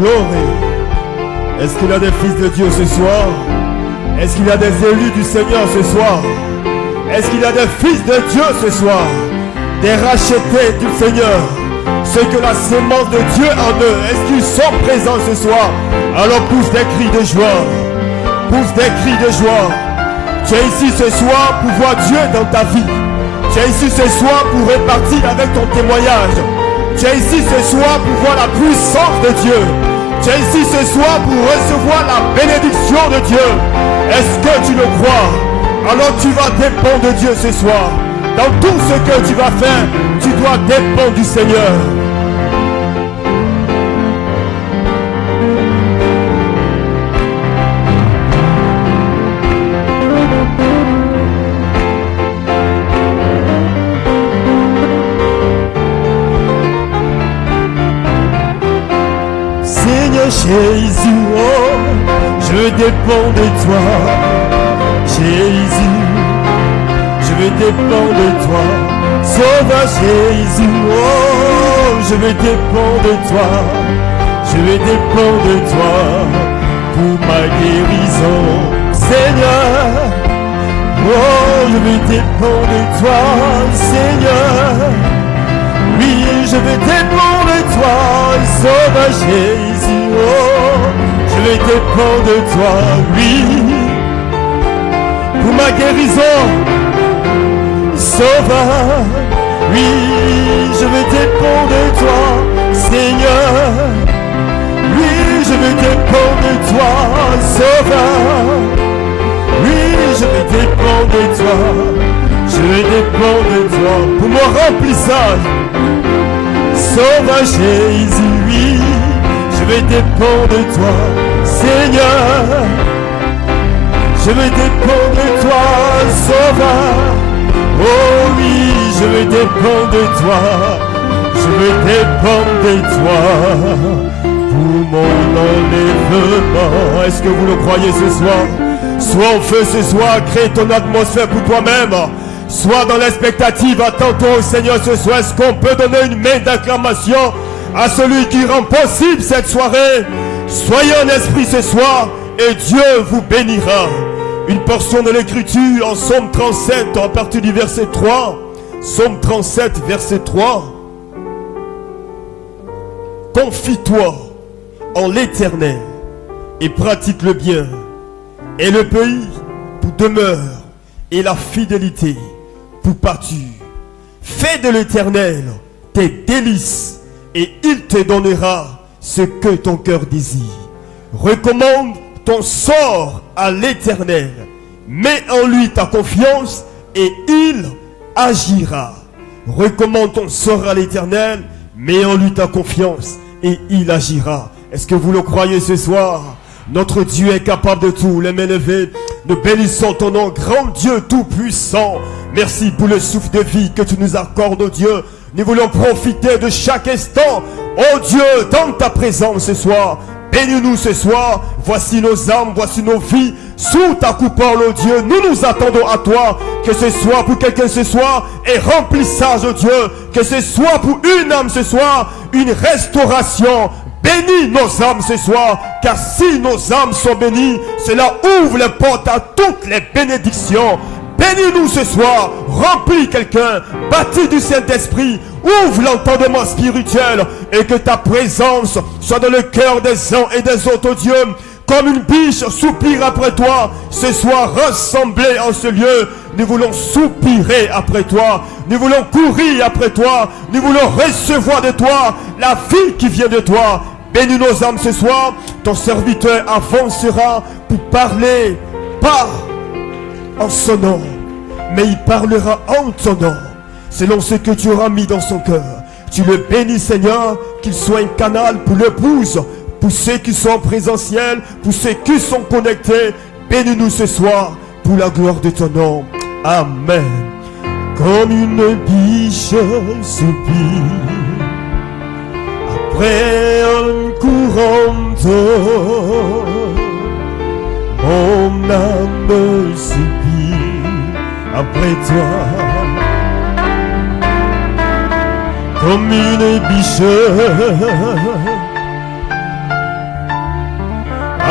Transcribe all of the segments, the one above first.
Glory. Est-ce qu'il y a des fils de Dieu ce soir? Est-ce qu'il y a des élus du Seigneur ce soir? Est-ce qu'il y a des fils de Dieu ce soir? Des rachetés du Seigneur, ceux que la sémence de Dieu en eux, est-ce qu'ils sont présents ce soir? Alors pousse des cris de joie, pousse des cris de joie. Tu es ici ce soir pour voir Dieu dans ta vie. Tu es ici ce soir pour répartir avec ton témoignage. Tu es ici ce soir pour voir la puissance de Dieu. Tu es ici ce soir pour recevoir la bénédiction de Dieu. Est-ce que tu le crois? Alors tu vas dépendre de Dieu ce soir. Dans tout ce que tu vas faire, tu dois dépendre du Seigneur. Seigneur Jésus, oh, je dépends de toi. Jésus, je dépends de toi. Sauveur Jésus, oh, je dépends de toi. Je dépends de toi pour ma guérison. Seigneur, oh, je dépends de toi. Seigneur, oui, je dépends de toi. Sauveur Jésus, oh, je dépends de toi. Oui, pour ma guérison. Sauveur, oui, je dépends de toi, Seigneur. Oui, je dépends de toi, Sauveur. Oui, je dépends de toi, je dépends de toi pour mon remplissage. Sauveur Jésus, oui, je dépends de toi, Seigneur. Je dépends de toi, Sauveur. Oh oui, je dépends de toi, je dépends de toi pour mon enlèvement. Est-ce que vous le croyez ce soir? Sois au feu ce soir, crée ton atmosphère pour toi-même. Sois dans l'expectative, attends-toi au Seigneur ce soir. Est-ce qu'on peut donner une main d'acclamation à celui qui rend possible cette soirée? Soyez en esprit ce soir et Dieu vous bénira. Une portion de l'écriture en Psaume 37 à partir du verset 3. Psaume 37 verset 3. Confie-toi en l'Éternel et pratique le bien, et le pays pour demeure et la fidélité pour pâture. Fais de l'Éternel tes délices et il te donnera ce que ton cœur désire. Recommande ton sort à l'Éternel, mets en lui ta confiance et il agira. Recommande ton sort à l'Éternel, mets en lui ta confiance et il agira. Est-ce que vous le croyez ce soir? Notre Dieu est capable de tout. Les mains levées, nous bénissons ton nom, grand Dieu tout-puissant. Merci pour le souffle de vie que tu nous accordes, oh Dieu. Nous voulons profiter de chaque instant, oh Dieu, dans ta présence ce soir. Bénis-nous ce soir, voici nos âmes, voici nos vies, sous ta coupole, oh Dieu, nous nous attendons à toi, que ce soit pour quelqu'un ce soir, et remplissage, oh Dieu, que ce soit pour une âme ce soir, une restauration. Bénis nos âmes ce soir, car si nos âmes sont bénies, cela ouvre les portes à toutes les bénédictions. Bénis-nous ce soir, remplis quelqu'un, bâtis du Saint-Esprit, ouvre l'entendement spirituel et que ta présence soit dans le cœur des uns et des autres, oh Dieu. Comme une biche soupire après toi, ce soir rassemblés en ce lieu, nous voulons soupirer après toi, nous voulons courir après toi, nous voulons recevoir de toi la vie qui vient de toi. Bénis nos âmes ce soir, ton serviteur avancera pour parler, pas en son nom, mais il parlera en ton nom, selon ce que tu auras mis dans son cœur. Tu le bénis, Seigneur, qu'il soit un canal pour l'épouse, pour ceux qui sont en présentiel, pour ceux qui sont connectés. Bénis-nous ce soir pour la gloire de ton nom. Amen. Comme une biche soupire après un courant d'eau, mon âme soupire après toi. Comme une biche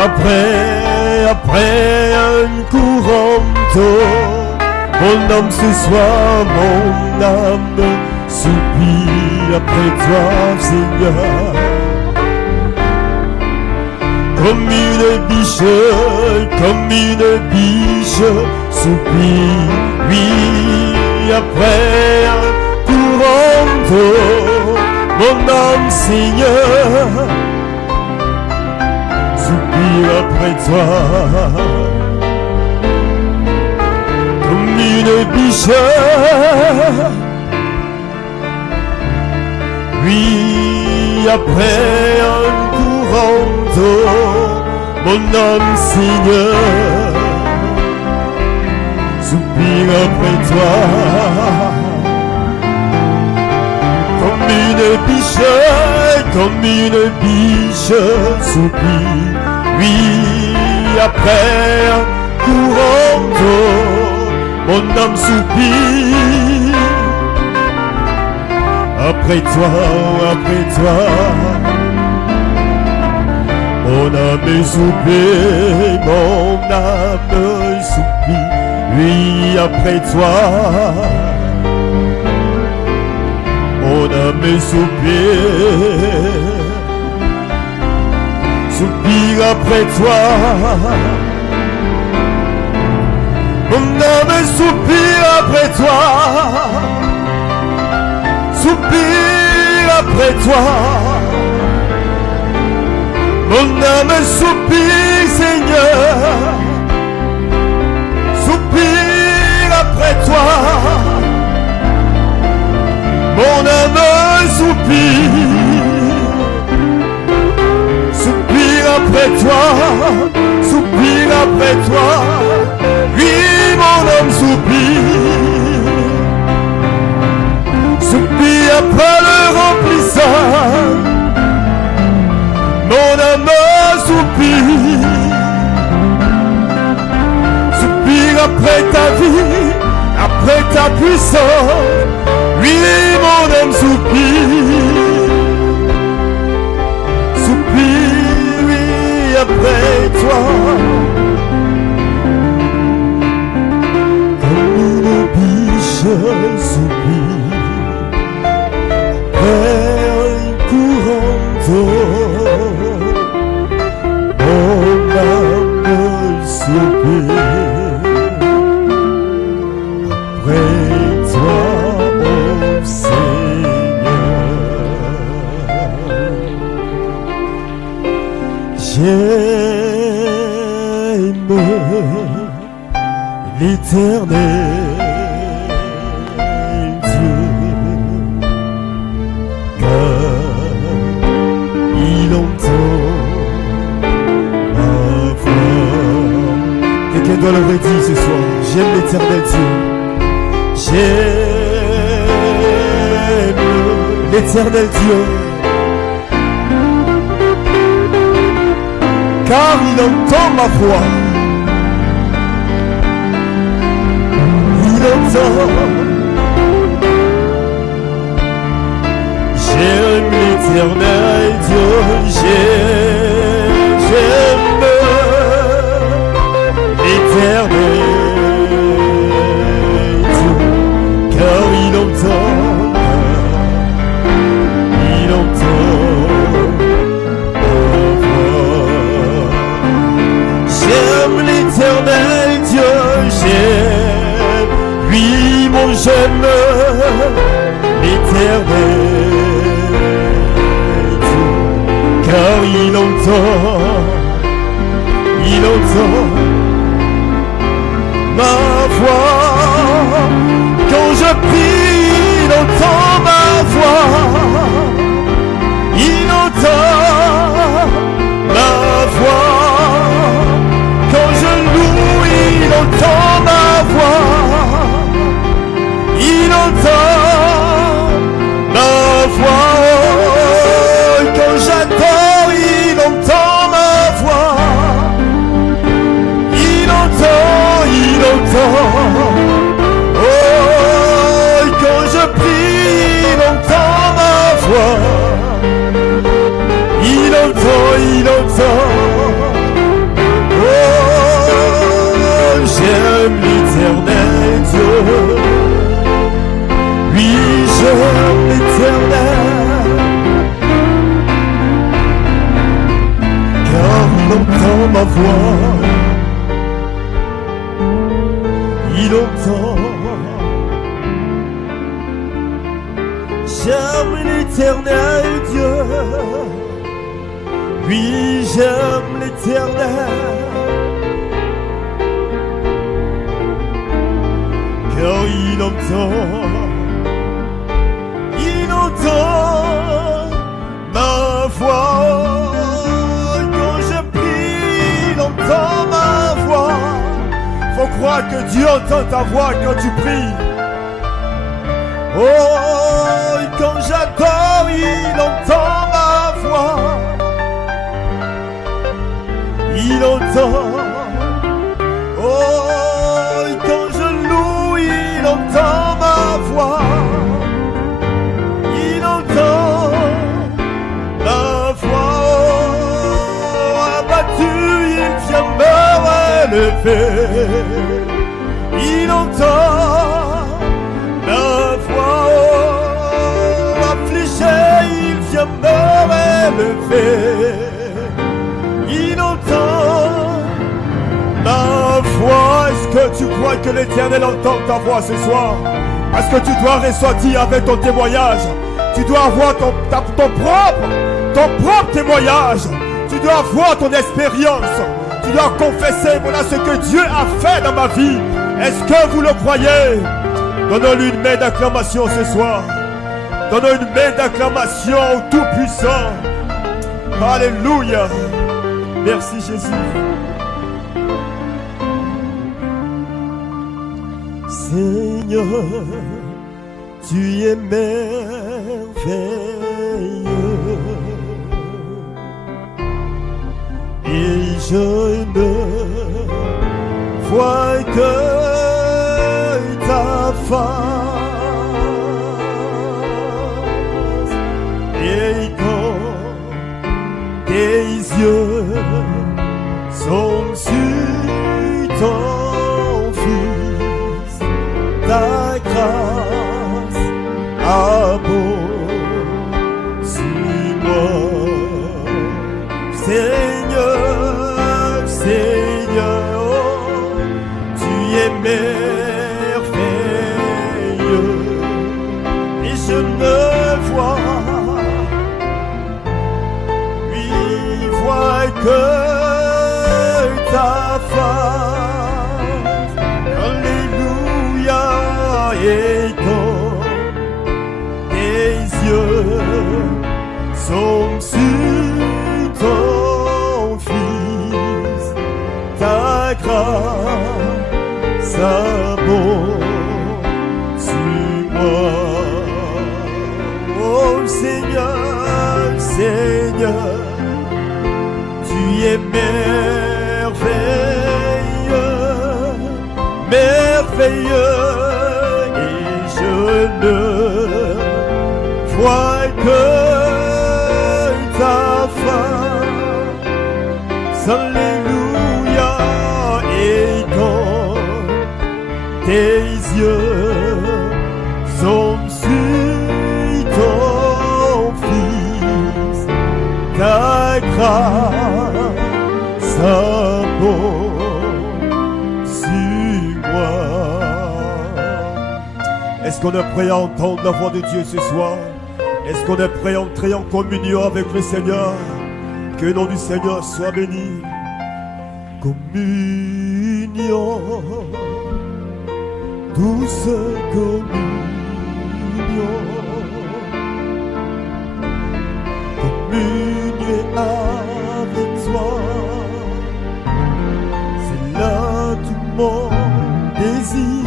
Après un courant d'eau, mon âme ce soir, mon âme soupire après toi, Seigneur. Comme une biche soupire, oui, après un courant d'eau, mon âme, Seigneur, soupire après toi. Comme une biche, oui, après un courant d'eau, mon âme, Seigneur, soupire après toi. Comme une biche soupire, oui, après un courant d'eau, mon âme soupire. Après toi, mon âme soupire, oui, après toi, mon âme soupire après toi. Mon âme soupire après toi, soupire après toi. Mon âme soupire, Seigneur, soupire après toi. Mon âme soupire après toi, soupire après toi. Oui, mon âme soupire après le remplissage. Mon âme soupire après ta vie, après ta puissance. Oui, mon âme soupire, oui, après toi. Comme une biche soupire, après un courant d'eau, mon âme soupire, après toi. J'aime l'Éternel Dieu, car il entend ma voix. Quelqu'un doit le redire ce soir. J'aime l'Éternel Dieu. J'aime l'Éternel Dieu, car il entend ma voix. Il entend. J'aime l'Éternel Dieu, j'aime l'Éternel Dieu, car il entend. J'aime l'Éternel Dieu, j'aime, oui, j'aime l'Éternel Dieu, car il entend ma voix. Quand je prie, il entend ma voix, il entend ma voix. Quand je loue, il entend ma voix, il entend ma voix. Quand j'adore, il entend ma voix, il entend, il entend. Oh, quand je prie, il entend ma voix, il entend, il entend. Oui, j'aime l'Éternel, car il entend ma voix, il entend. J'aime l'Éternel Dieu, oui, j'aime l'Éternel, car il entend ma voix. Quand je prie, il entend ma voix. Faut croire que Dieu entend ta voix quand tu pries. Oh, quand j'adore, il entend ma voix. Il entend. Oh, quand je loue, il entend ma voix. Il entend ma voix. Oh, abattu, il vient me relever. Il entend ma voix. Oh, affligé, il vient me relever. Il entend ma voix. Est-ce que tu crois que l'Éternel entend ta voix ce soir? Parce que tu dois ressortir avec ton témoignage. Tu dois avoir ton propre témoignage. Tu dois avoir ton expérience. Tu dois confesser, voilà ce que Dieu a fait dans ma vie. Est-ce que vous le croyez? Donnons-lui une main d'acclamation ce soir. Donnons une main d'acclamation au Tout-Puissant. Alléluia. Merci Jésus. Seigneur, tu es merveilleux et je ne vois que ta face et quand tes yeux sont sur ton Fils, ta grâce abonde sur moi. Seigneur, Seigneur, oh, tu es merveilleux et je ne vois, oui, vois que ta face. Alléluia. Et quand tes yeux sont sur ton Fils, ta grâce abonde sur moi. Oh Seigneur, Seigneur, tu es merveilleux, merveilleux, et je ne vois que ta face. Alléluia. Et quand tes yeux sont sur ton Fils, ta grâce abonde sur moi. Est-ce qu'on est prêt à entendre la voix de Dieu ce soir? Est-ce qu'on est prêt à entrer en communion avec le Seigneur? Que le nom du Seigneur soit béni. Communion, douce communion, communier avec toi, c'est là tout mon désir.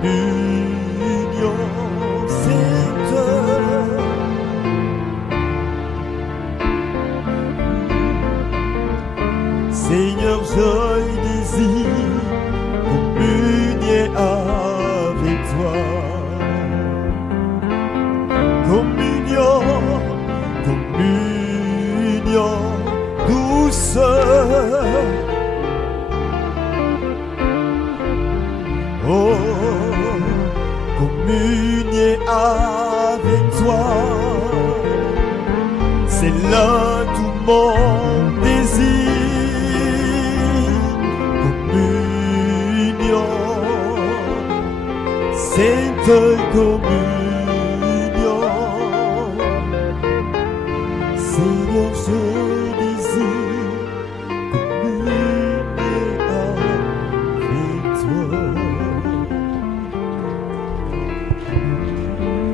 Communion, Seigneur, je désire communier avec toi. Communion, communion douce. c'est là tout mon désir. Communion, Sainte communion, Seigneur, je désire communier avec toi.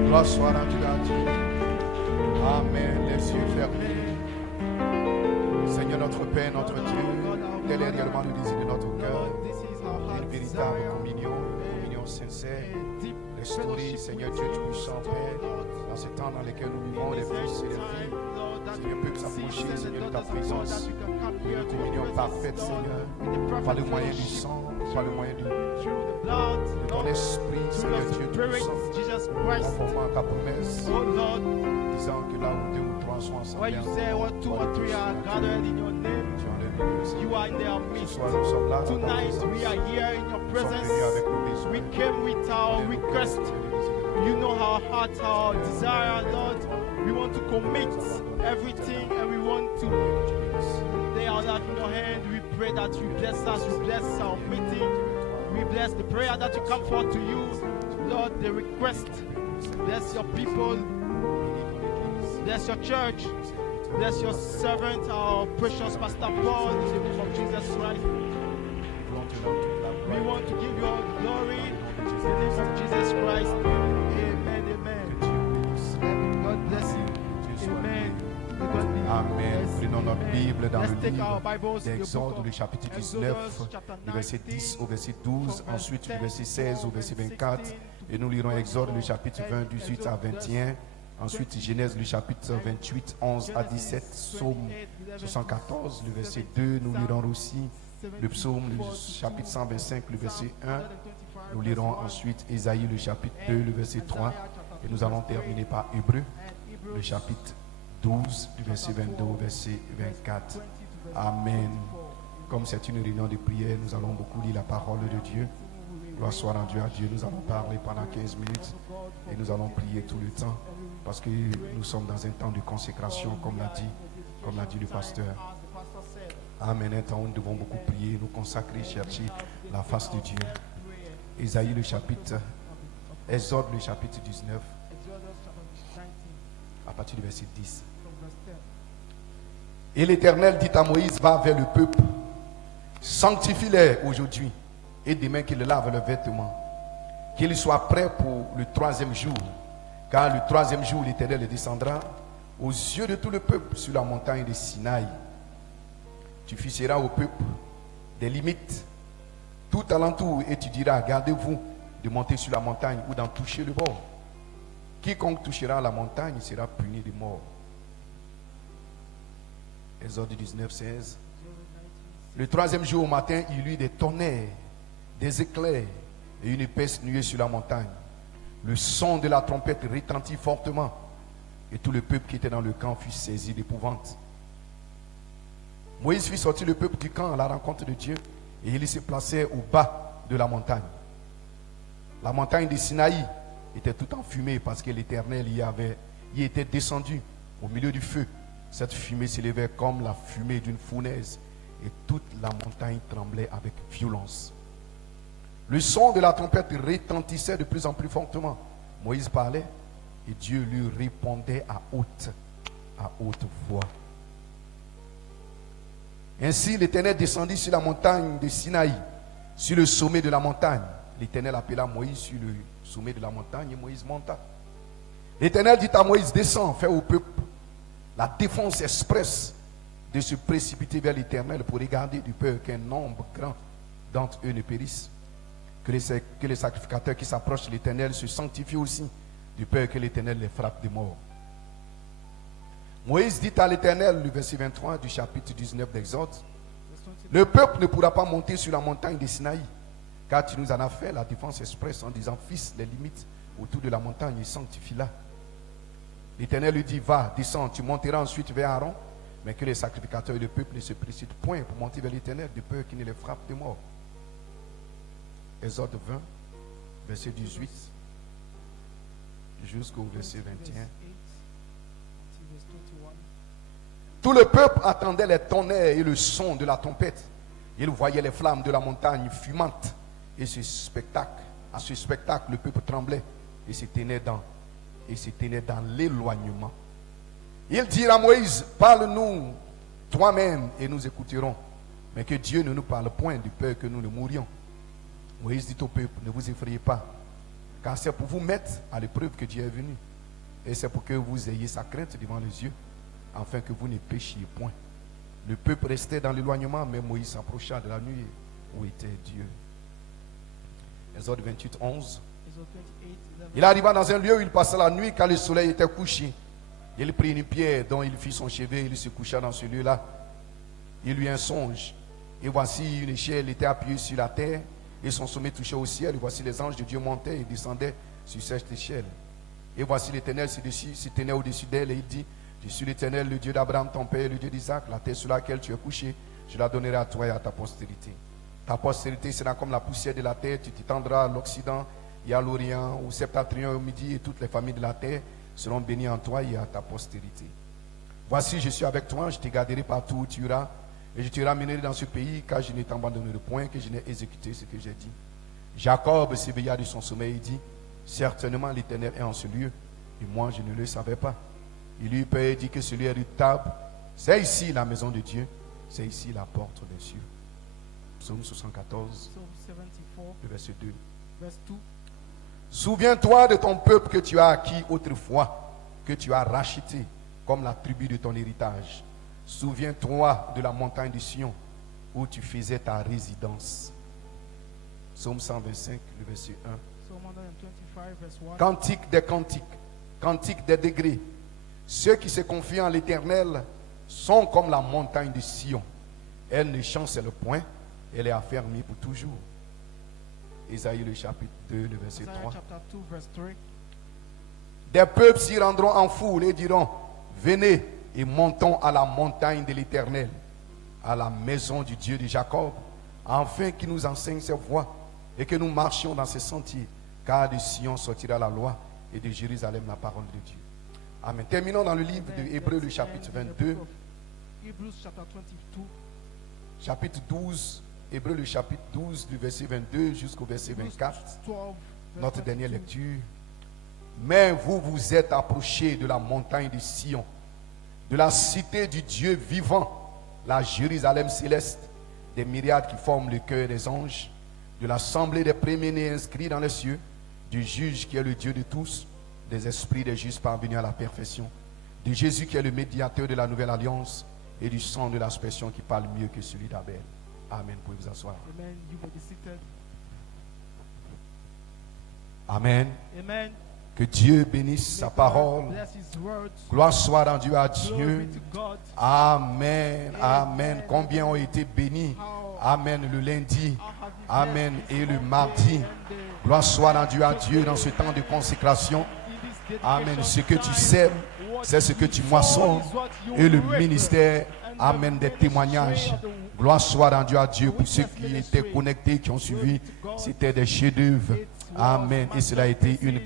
Gloire soit rendue à Dieu. Amen. Les yeux fermés. Seigneur notre Père, notre Dieu, tel est réellement le désir de notre cœur. Une véritable communion, une communion sincère. Restaurer, Seigneur Dieu Tout-Puissant, Père, dans ce temps dans lequel nous vivons, les fils et les filles. Seigneur, peut s'approcher, Seigneur, de ta présence. Une communion parfaite, Seigneur, par le moyen du sang, par le moyen de ton esprit, Seigneur Dieu Tout-Puissant, conformément à ta promesse, disant que là où deux ou trois sont ensemble, Where you say what two or three are gathered in your name, you are in their midst. Tonight we are here in your presence. We came with our request. You know our heart, our desire, Lord. We want to commit everything and we want to lay our life in your hand. We pray that you bless us, you bless our meeting. We bless the prayer that you come forth to you, Lord, the request. Bless your people. Bless your church. Bless your servant, our precious Pastor Paul, in the name of Jesus Christ. We want to give you all the glory in the name of Jesus Christ. Amen, amen. God bless you. Amen. Amen. Prenons notre Bible dans le livre d'Exode, le chapitre 19, du verset 10 au verset 12, ensuite du verset 16 au verset 24, et nous lirons Exode, le chapitre 20, 18 à 21. Ensuite, Genèse, le chapitre 28, 11 à 17, Psaume 74, le verset 2, nous lirons aussi le psaume, le chapitre 125, le verset 1. Nous lirons ensuite Ésaïe, le chapitre 2, le verset 3. Et nous allons terminer par Hébreu, le chapitre 12, du verset 22 au verset 24. Amen. Comme c'est une réunion de prière, nous allons beaucoup lire la parole de Dieu. Gloire soit rendue à Dieu. Nous allons parler pendant 15 minutes et nous allons prier tout le temps. Parce que nous sommes dans un temps de consécration, comme l'a dit le pasteur. Amen. Un temps où nous devons beaucoup prier, nous consacrer, chercher la face de Dieu. Ésaïe le chapitre, Exode le chapitre 19, à partir du verset 10. Et l'Éternel dit à Moïse, va vers le peuple, sanctifie-les aujourd'hui, et demain qu'ils lavent leurs vêtements, qu'ils soient prêts pour le troisième jour. Car le troisième jour, l'Éternel descendra aux yeux de tout le peuple sur la montagne de Sinaï. Tu fixeras au peuple des limites tout alentour et tu diras, gardez-vous de monter sur la montagne ou d'en toucher le bord. Quiconque touchera la montagne sera puni de mort. Exode 19, 16. Le troisième jour au matin, il y eut des tonnerres, des éclairs et une épaisse nuée sur la montagne. Le son de la trompette retentit fortement et tout le peuple qui était dans le camp fut saisi d'épouvante. Moïse fit sortir le peuple du camp à la rencontre de Dieu et il se plaçait au bas de la montagne. La montagne de Sinaï était tout en fumée parce que l'Éternel y était descendu au milieu du feu. Cette fumée s'élevait comme la fumée d'une fournaise et toute la montagne tremblait avec violence. Le son de la trompette retentissait de plus en plus fortement. Moïse parlait et Dieu lui répondait à haute voix. Ainsi l'Éternel descendit sur la montagne de Sinaï, sur le sommet de la montagne. L'Éternel appela Moïse sur le sommet de la montagne et Moïse monta. L'Éternel dit à Moïse, descends, fais au peuple la défense expresse de se précipiter vers l'Éternel pour regarder du peur qu'un nombre grand d'entre eux ne périssent. Que les sacrificateurs qui s'approchent de l'Éternel se sanctifient aussi, du peur que l'Éternel les frappe de mort. Moïse dit à l'Éternel, le verset 23 du chapitre 19 d'Exode, le peuple ne pourra pas monter sur la montagne de Sinaï, car tu nous en as fait la défense expresse en disant, fixe les limites autour de la montagne et sanctifie-la. L'Éternel lui dit, va, descends, tu monteras ensuite vers Aaron, mais que les sacrificateurs et le peuple ne se précipitent point pour monter vers l'Éternel, de peur qu'il ne les frappe de mort. Exode 20, verset 18 jusqu'au verset 21. Tout le peuple attendait les tonnerres et le son de la trompette. Il voyait les flammes de la montagne fumantes. Et à ce spectacle, le peuple tremblait et se tenait dans l'éloignement. Il dit à Moïse, parle-nous toi-même et nous écouterons. Mais que Dieu ne nous parle point du peur que nous ne mourions. Moïse dit au peuple, ne vous effrayez pas, car c'est pour vous mettre à l'épreuve que Dieu est venu. Et c'est pour que vous ayez sa crainte devant les yeux, afin que vous ne péchiez point. Le peuple restait dans l'éloignement, mais Moïse s'approcha de la nuit où était Dieu. Exode 28, 11. Il arriva dans un lieu où il passa la nuit quand le soleil était couché. Il prit une pierre dont il fit son chevet, il se coucha dans ce lieu-là. Il eut un songe. Et voici une échelle était appuyée sur la terre, et son sommet touchait au ciel. Et voici les anges de Dieu montaient et descendaient sur cette échelle. Et voici l'Éternel se tenait au-dessus d'elle, et il dit, je suis l'Éternel, le Dieu d'Abraham, ton père, le Dieu d'Isaac. La terre sur laquelle tu es couché, je la donnerai à toi et à ta postérité. Ta postérité sera comme la poussière de la terre, tu t'étendras à l'Occident et à l'Orient, au septentrion et au midi, et toutes les familles de la terre seront bénies en toi et à ta postérité. Voici, je suis avec toi, je te garderai partout où tu iras, et je te ramènerai dans ce pays, car je ne t'abandonnerai point, que je n'ai exécuté ce que j'ai dit. Jacob s'éveilla de son sommeil et dit, certainement l'Éternel est en ce lieu, et moi je ne le savais pas. Il eut peur et dit que ce lieu est redoutable. C'est ici la maison de Dieu, c'est ici la porte des cieux. Psaume 74, le verset 2. Souviens-toi de ton peuple que tu as acquis autrefois, que tu as racheté comme la tribu de ton héritage. Souviens-toi de la montagne de Sion où tu faisais ta résidence. Psaume 125, le verset 1. Cantique des cantiques, cantique des degrés. Ceux qui se confient en l'Éternel sont comme la montagne de Sion. Elle ne chancelle point, elle est affermie pour toujours. Ésaïe le chapitre 2, le verset 3. Des peuples s'y rendront en foule et diront, venez et montons à la montagne de l'Éternel, à la maison du Dieu de Jacob, afin qu'il nous enseigne ses voies et que nous marchions dans ses sentiers, car de Sion sortira la loi et de Jérusalem la parole de Dieu. Amen. Terminons dans le livre de Hébreux, le chapitre 22. Chapitre 12. Hébreux, le chapitre 12, du verset 22 jusqu'au verset 24. Notre dernière lecture. Mais vous vous êtes approchés de la montagne de Sion, de la cité du Dieu vivant, la Jérusalem céleste, des myriades qui forment le cœur des anges, de l'assemblée des préménés inscrits dans les cieux, du juge qui est le Dieu de tous, des esprits des justes parvenus à la perfection, de Jésus qui est le médiateur de la nouvelle alliance, et du sang de l'aspersion qui parle mieux que celui d'Abel. Amen. Vous pouvez vous asseoir. Amen. You may be seated. Amen. Amen. Que Dieu bénisse sa parole. Gloire soit rendue à Dieu. Amen. Amen. Combien ont été bénis. Amen. Le lundi. Amen. Et le mardi. Gloire soit rendue à Dieu dans ce temps de consécration. Amen. Ce que tu sèmes, c'est ce que tu moissonnes. Et le ministère, amen, des témoignages. Gloire soit rendue à Dieu pour ceux qui étaient connectés, qui ont suivi. C'était des chefs-d'œuvre. Amen. Et cela a été une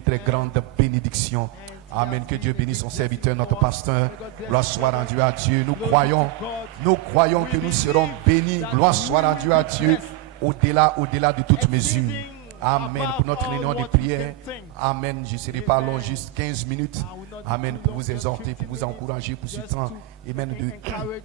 très grande bénédiction. Amen. Que Dieu bénisse son serviteur, notre pasteur. Gloire soit rendue à Dieu. Nous croyons que nous serons bénis. Gloire soit rendue à Dieu au-delà de toute mesure. Amen. Pour notre réunion de prière. Amen. Je ne serai pas long, juste 15 minutes. Amen. Pour vous exhorter, pour vous encourager pour ce temps. Amen.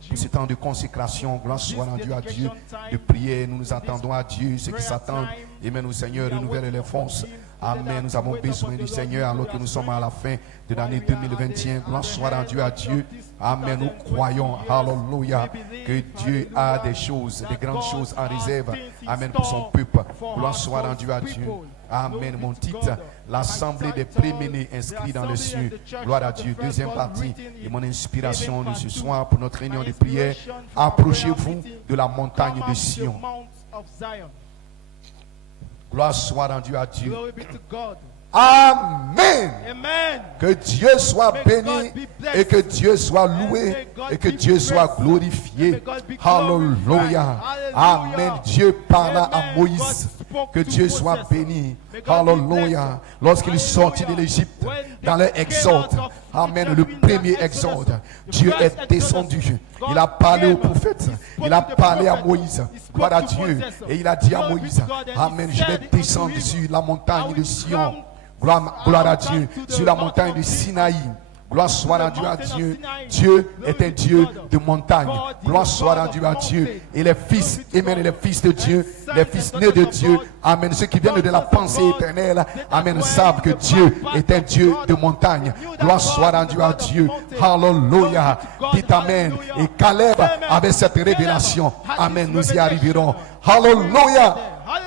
Pour ce temps de consécration. Gloire soit rendue à Dieu. De prière. Nous nous attendons à Dieu. Ceux qui s'attendent. Amen. Au Seigneur, renouvelle les forces. Amen. Nous avons besoin du Seigneur alors que nous sommes à la fin de l'année 2021. Gloire soit rendue à Dieu. Amen. Nous croyons, alléluia, que Dieu a des choses, des grandes choses en réserve. Amen. Pour son peuple. Gloire soit rendue à Dieu. Amen. Mon titre, l'assemblée des préménés inscrits dans les cieux. Gloire à Dieu. Deuxième partie et mon inspiration de ce soir pour notre réunion de prière. Approchez-vous de la montagne de Sion. Gloire soit rendue à Dieu. Amen. Amen. Que Dieu soit béni et que Dieu soit loué et que Dieu soit glorifié. Alléluia. Amen. Dieu parla à Moïse. Que Dieu soit béni. Alléluia. Lorsqu'il sortit de l'Égypte, dans leur exode, amen, le premier exode, Dieu est descendu. Il a parlé au prophète, il a parlé à Moïse, gloire à Dieu. Et il a dit à Moïse, amen, je vais descendre sur la montagne de Sion. Gloire à Dieu, sur la montagne de Sinaï. Gloire soit rendue à Dieu. Dieu est un Dieu de montagne. Gloire soit rendue à Dieu. Et les fils, amen, les fils de Dieu, les fils nés de Dieu, amen, ceux qui viennent de la pensée éternelle, amen, savent que Dieu est un Dieu de montagne. Gloire soit rendue à Dieu. Alléluia. Dites amen. Et Caleb avait cette révélation. Amen, nous y arriverons. Alléluia.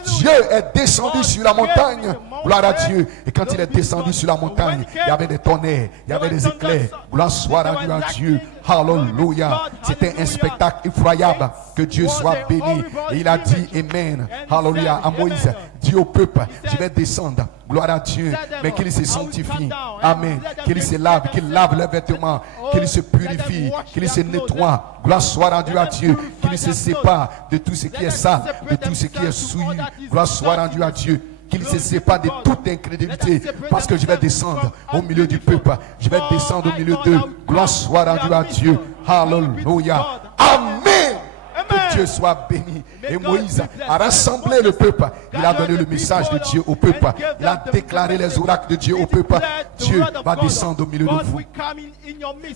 Dieu est descendu sur la montagne. Gloire à Dieu. Et quand il est descendu sur la montagne, il y avait des tonnerres, il y avait des éclairs. Gloire soit rendue à Dieu. Alléluia. C'était un spectacle effroyable. Que Dieu soit béni. Et il a dit amen. Alléluia. À Moïse, dit au peuple, je vais descendre. Gloire à Dieu. Mais qu'il se sanctifie. Amen. Qu'il se lave, qu'il lave les vêtements, qu'il se purifie, qu'il se nettoie. Gloire soit rendue à Dieu. Qu'il se sépare de tout ce qui est sale, de tout ce qui est souillé. Gloire soit rendue à Dieu. Qu'il se sépare de toute incrédulité. Parce que je vais descendre au milieu du peuple. Je vais descendre au milieu d'eux. Gloire soit rendue à Dieu. Alléluia. Amen. Que Dieu soit béni. Et Moïse a rassemblé le peuple. Il a donné le message de Dieu au peuple. Il a déclaré les oracles de Dieu au peuple. Dieu va descendre au milieu de vous.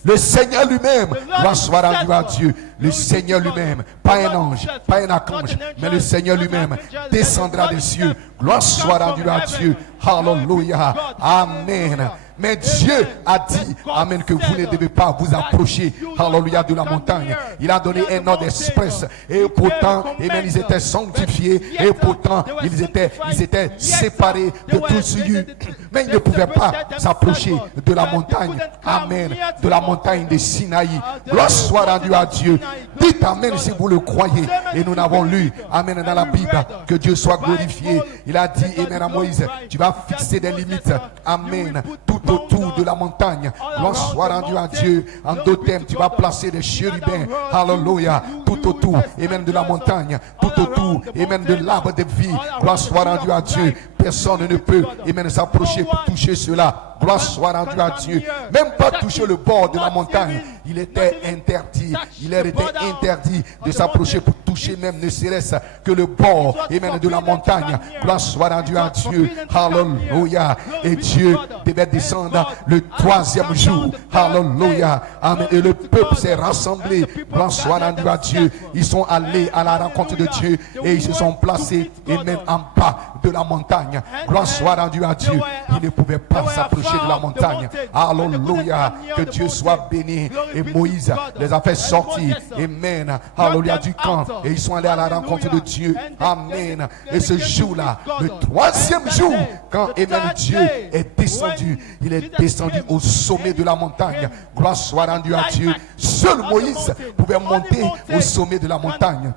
Le Seigneur lui-même va soit rendu à Dieu. Le Seigneur lui-même, pas un ange, pas un archange, mais le Seigneur lui-même descendra des cieux. Gloire soit rendue à Dieu. Alléluia. Amen. Mais Dieu a dit, amen, que vous ne devez pas vous approcher, alléluia, de la montagne. Il a donné un ordre express. Et pourtant, amen, ils étaient sanctifiés. Et pourtant, ils étaient séparés de tout celui. Mais ils ne pouvaient pas s'approcher de la montagne, amen, de la montagne de Sinaï. Gloire soit rendue à Dieu. Dites amen si vous le croyez. Et nous n'avons lu, amen, dans la Bible, que Dieu soit glorifié. Il a dit, amen, à Moïse, tu vas fixer des limites, amen, tout autour de la montagne. Gloire soit rendue à Dieu. En d'autres termes, tu vas placer des chérubins, alléluia, tout autour, amen, de la montagne, tout autour, amen, de l'arbre de vie. Gloire soit rendue à Dieu. Personne ne peut, amen, s'approcher pour toucher cela. Gloire soit rendue à Dieu. Même pas toucher le bord de la montagne. Il était interdit. Il leur était interdit de s'approcher pour toucher même ne serait-ce que le bord, amen, de la montagne. Gloire soit rendue à Dieu. Alléluia. Et Dieu devait descendre le troisième jour. Alléluia. Amen. Et le peuple s'est rassemblé. Gloire soit rendue à Dieu. Ils sont allés à la rencontre de Dieu et ils se sont placés, amen, en bas de la montagne. Gloire soit rendue à Dieu. Ils ne pouvaient pas s'approcher de la montagne. Alléluia. Que Dieu soit béni. Et Moïse les a fait sortir, amen, alléluia, du camp. Et ils sont allés à la rencontre de Dieu. Amen. Et ce jour-là, le troisième jour, quand, amen, Dieu est descendu, il est descendu au sommet de la montagne. Gloire soit rendue à Dieu. Seul Moïse pouvait monter au sommet de la montagne.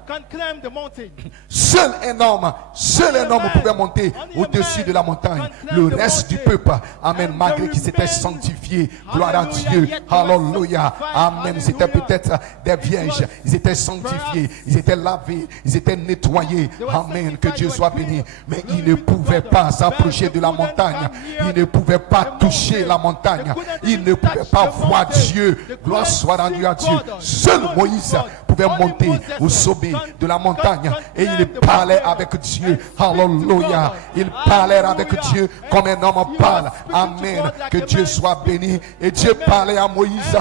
Seul un homme pouvait monter au-dessus de la montagne. Le reste du peuple, amen, malgré qu'ils s'étaient sanctifiés, gloire à Dieu, alléluia, amen, c'était peut-être des vierges, ils étaient sanctifiés, ils étaient lavés, ils étaient nettoyés, amen, que Dieu soit béni, mais ils ne pouvaient pas s'approcher de la montagne, ils ne pouvaient pas toucher la montagne, ils ne pouvaient pas voir Dieu. Gloire soit rendue à Dieu. Seul Moïse pouvait monter au sommet de la montagne et il parlait avec Dieu. Alléluia. Il parlait avec Dieu comme un homme parle. Amen. Que Dieu soit béni. Et Dieu parlait à Moïse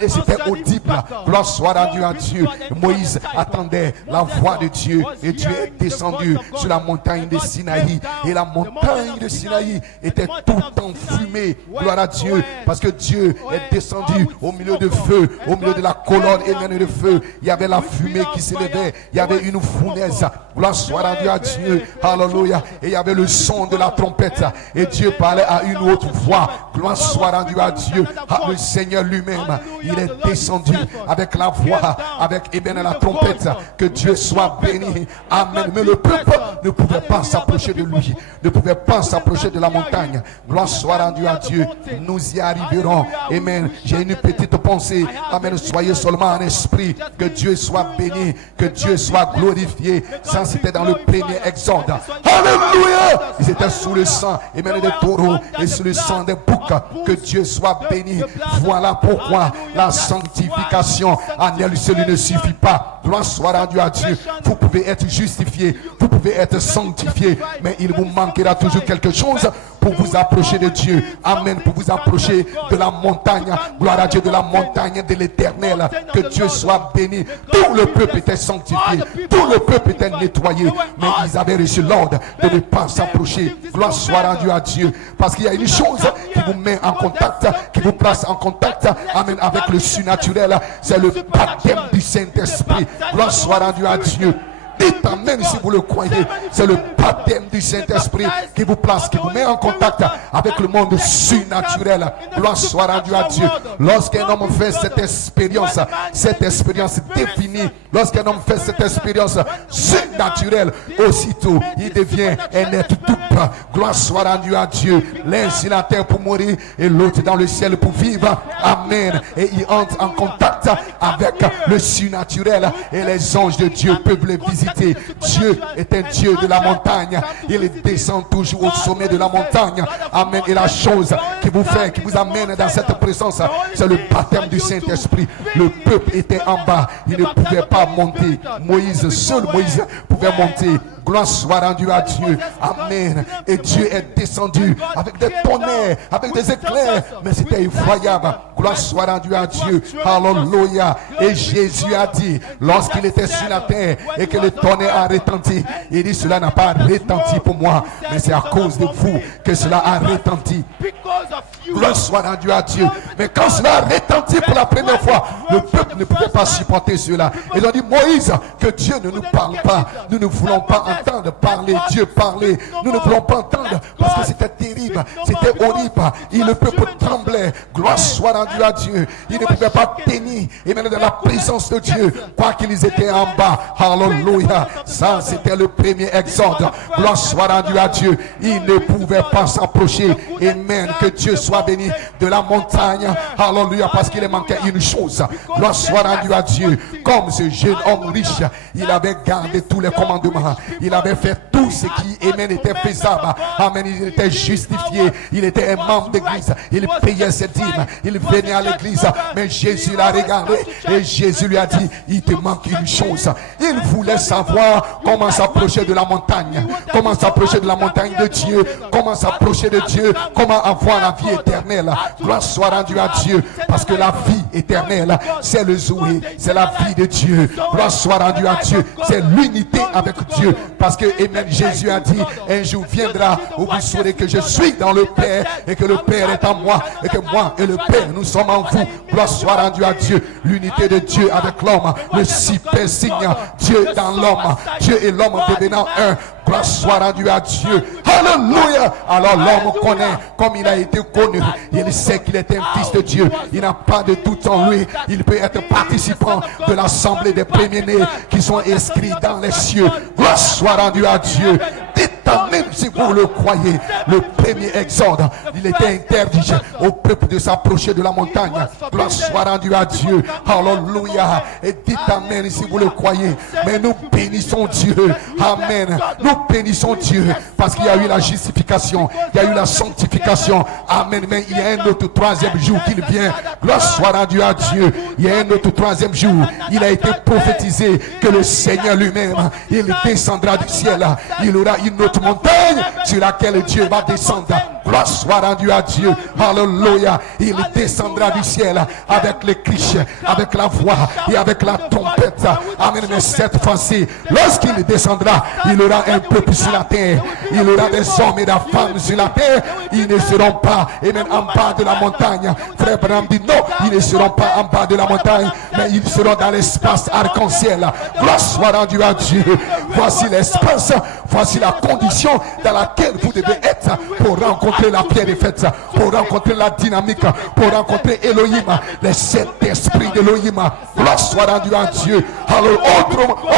et c'était audible. Gloire soit rendue à Dieu. Moïse attendait la voix de Dieu et Dieu est descendu sur la montagne de Sinaï. Et la montagne de Sinaï était tout enfumée. Gloire à Dieu. Parce que Dieu est descendu au milieu de feu, au milieu de la colonne et de feu. Il y avait la fumée qui s'élevait. Il y avait une fournaise. Gloire soit rendue à Dieu. Alléluia. Et il y avait le son de la trompette. Et Dieu parlait à une autre voix. Gloire soit rendue à Dieu. Le Seigneur lui-même, il est descendu avec la voix, avec la trompette. Que Dieu soit béni. Amen. Mais le peuple ne pouvait pas s'approcher de lui. Ne pouvait pas s'approcher de la montagne. Gloire soit rendue à Dieu. Nous y arriverons. Amen. J'ai une petite pensée. Amen. Soyez seulement en esprit. Que Dieu soit béni, que Dieu soit glorifié. Ça, c'était dans le premier exode. Alléluia! Ils étaient sous le sang, et même des taureaux, et sous le sang des boucs. Que Dieu soit béni. Voilà pourquoi la sanctification en elle seule ne suffit pas. Gloire soit rendue à Dieu. Vous pouvez être justifié, vous pouvez être sanctifié, mais il vous manquera toujours quelque chose pour vous approcher de Dieu. Amen. Pour vous approcher de la montagne. Gloire à Dieu, de la montagne de l'Éternel. Que Dieu soit béni. Tout le peuple était sanctifié, tout le peuple était nettoyé, mais ils avaient reçu l'ordre de ne pas s'approcher. Gloire soit rendue à Dieu. Parce qu'il y a une chose qui vous met en contact, qui vous place en contact, amen, avec le surnaturel. C'est le baptême du Saint-Esprit. Gloire soit rendue à Dieu. Dites amen si vous le croyez. C'est le baptême du Saint-Esprit qui vous place, qui vous met en contact avec le monde surnaturel. Gloire soit rendue à Dieu. Lorsqu'un homme fait cette expérience définie, lorsqu'un homme fait cette expérience surnaturelle, aussitôt il devient un être double. Gloire soit rendue à Dieu. L'un sur la terre pour mourir et l'autre dans le ciel pour vivre. Amen. Et il entre en contact avec le surnaturel et les anges de Dieu peuvent le visiter. Dieu est un Dieu de la montagne. Il descend toujours au sommet de la montagne. Amen. Et la chose qui vous fait, qui vous amène dans cette présence, c'est le baptême du Saint-Esprit. Le peuple était en bas. Il ne pouvait pas monter. Seul Moïse pouvait monter. Gloire soit rendue à Dieu. Amen. Et Dieu est descendu avec des tonnerres, avec des éclairs. Mais c'était effroyable. Gloire soit rendue à Dieu. Alléluia. Et Jésus a dit, lorsqu'il était sur la terre et que le tonnerre a retenti, il dit, cela n'a pas retenti pour moi, mais c'est à cause de vous que cela a retenti. Gloire soit rendue à Dieu. Mais quand cela a retenti pour la première fois, le peuple ne pouvait pas supporter cela. Ils ont dit, Moïse, que Dieu ne nous parle pas. Nous ne voulons pas entendre parler Dieu parler. Nous ne voulons pas entendre parce que c'était terrible, c'était horrible. Et le peuple tremblait. Gloire soit rendue à Dieu. Ils ne pouvaient pas tenir et même dans la présence de Dieu, quoi qu'ils étaient en bas. Alléluia. Ça, c'était le premier exode. Gloire soit rendue à Dieu. Ils ne pouvaient pas s'approcher. Amen. Que Dieu soit béni de la montagne. Alléluia. Parce qu'il manquait une chose. Gloire soit rendue à Dieu. Comme ce jeune homme riche, il avait gardé tous les commandements. Il avait fait tout ce qui, amen, était faisable. Amen. Il était justifié. Il était un membre d'église. Il payait ses dîmes. Il venait à l'église. Mais Jésus l'a regardé et Jésus lui a dit, il te manque une chose. Il voulait savoir comment s'approcher de la montagne. Comment s'approcher de la montagne de Dieu. Comment s'approcher de Dieu. Comment avoir la vie éternelle. Gloire soit rendue à Dieu. Parce que la vie éternelle, c'est le Zoé. C'est la vie de Dieu. Gloire soit rendue à Dieu. C'est l'unité avec Dieu. Parce que, amen, Jésus a dit, un jour viendra où vous saurez que je suis dans le Père et que le Père est en moi et que moi et le Père, nous sommes en vous. Gloire soit rendue à Dieu. L'unité de Dieu avec l'homme. Le super signe. Dieu dans l'homme. Dieu et l'homme devenant un. Gloire soit rendue à Dieu. Alléluia. Alors l'homme connaît comme il a été connu. Il sait qu'il est un fils de Dieu. Il n'a pas de doute en lui. Il peut être participant de l'assemblée des premiers-nés qui sont inscrits dans les cieux. Gloire soit rendue à Dieu. Dites amen si vous le croyez. Le premier exode, il était interdit au peuple de s'approcher de la montagne. Gloire soit rendue à Dieu. Alléluia. Et dites amen si vous le croyez. Mais nous bénissons Dieu. Amen. Nous bénissons Dieu parce qu'il y a eu la justification, il y a eu la sanctification. Amen. Mais il y a un autre troisième jour qu'il vient. Gloire soit rendue à Dieu. Il y a un autre troisième jour. Il a été prophétisé que le Seigneur lui-même, il descendra du ciel. Il aura une autre montagne sur laquelle Dieu va descendre. Gloire soit rendue à Dieu. Alléluia. Il descendra du ciel avec les cris, avec la voix et avec la trompette. Amen. Mais cette fois-ci, lorsqu'il descendra, il aura un peuple sur la terre. Il aura des hommes et des femmes sur la terre. Ils ne seront pas, et même en bas de la montagne. Frère Branham dit non, ils ne seront pas en bas de la montagne, mais ils seront dans l'espace arc-en-ciel. Gloire soit rendue à Dieu. Voici l'espace, voici la condition dans laquelle vous devez être pour rencontrer la pierre des fêtes, pour rencontrer la dynamique, pour rencontrer Elohim, le Saint-Esprit d'Elohim. Gloire soit rendue à Dieu. Alors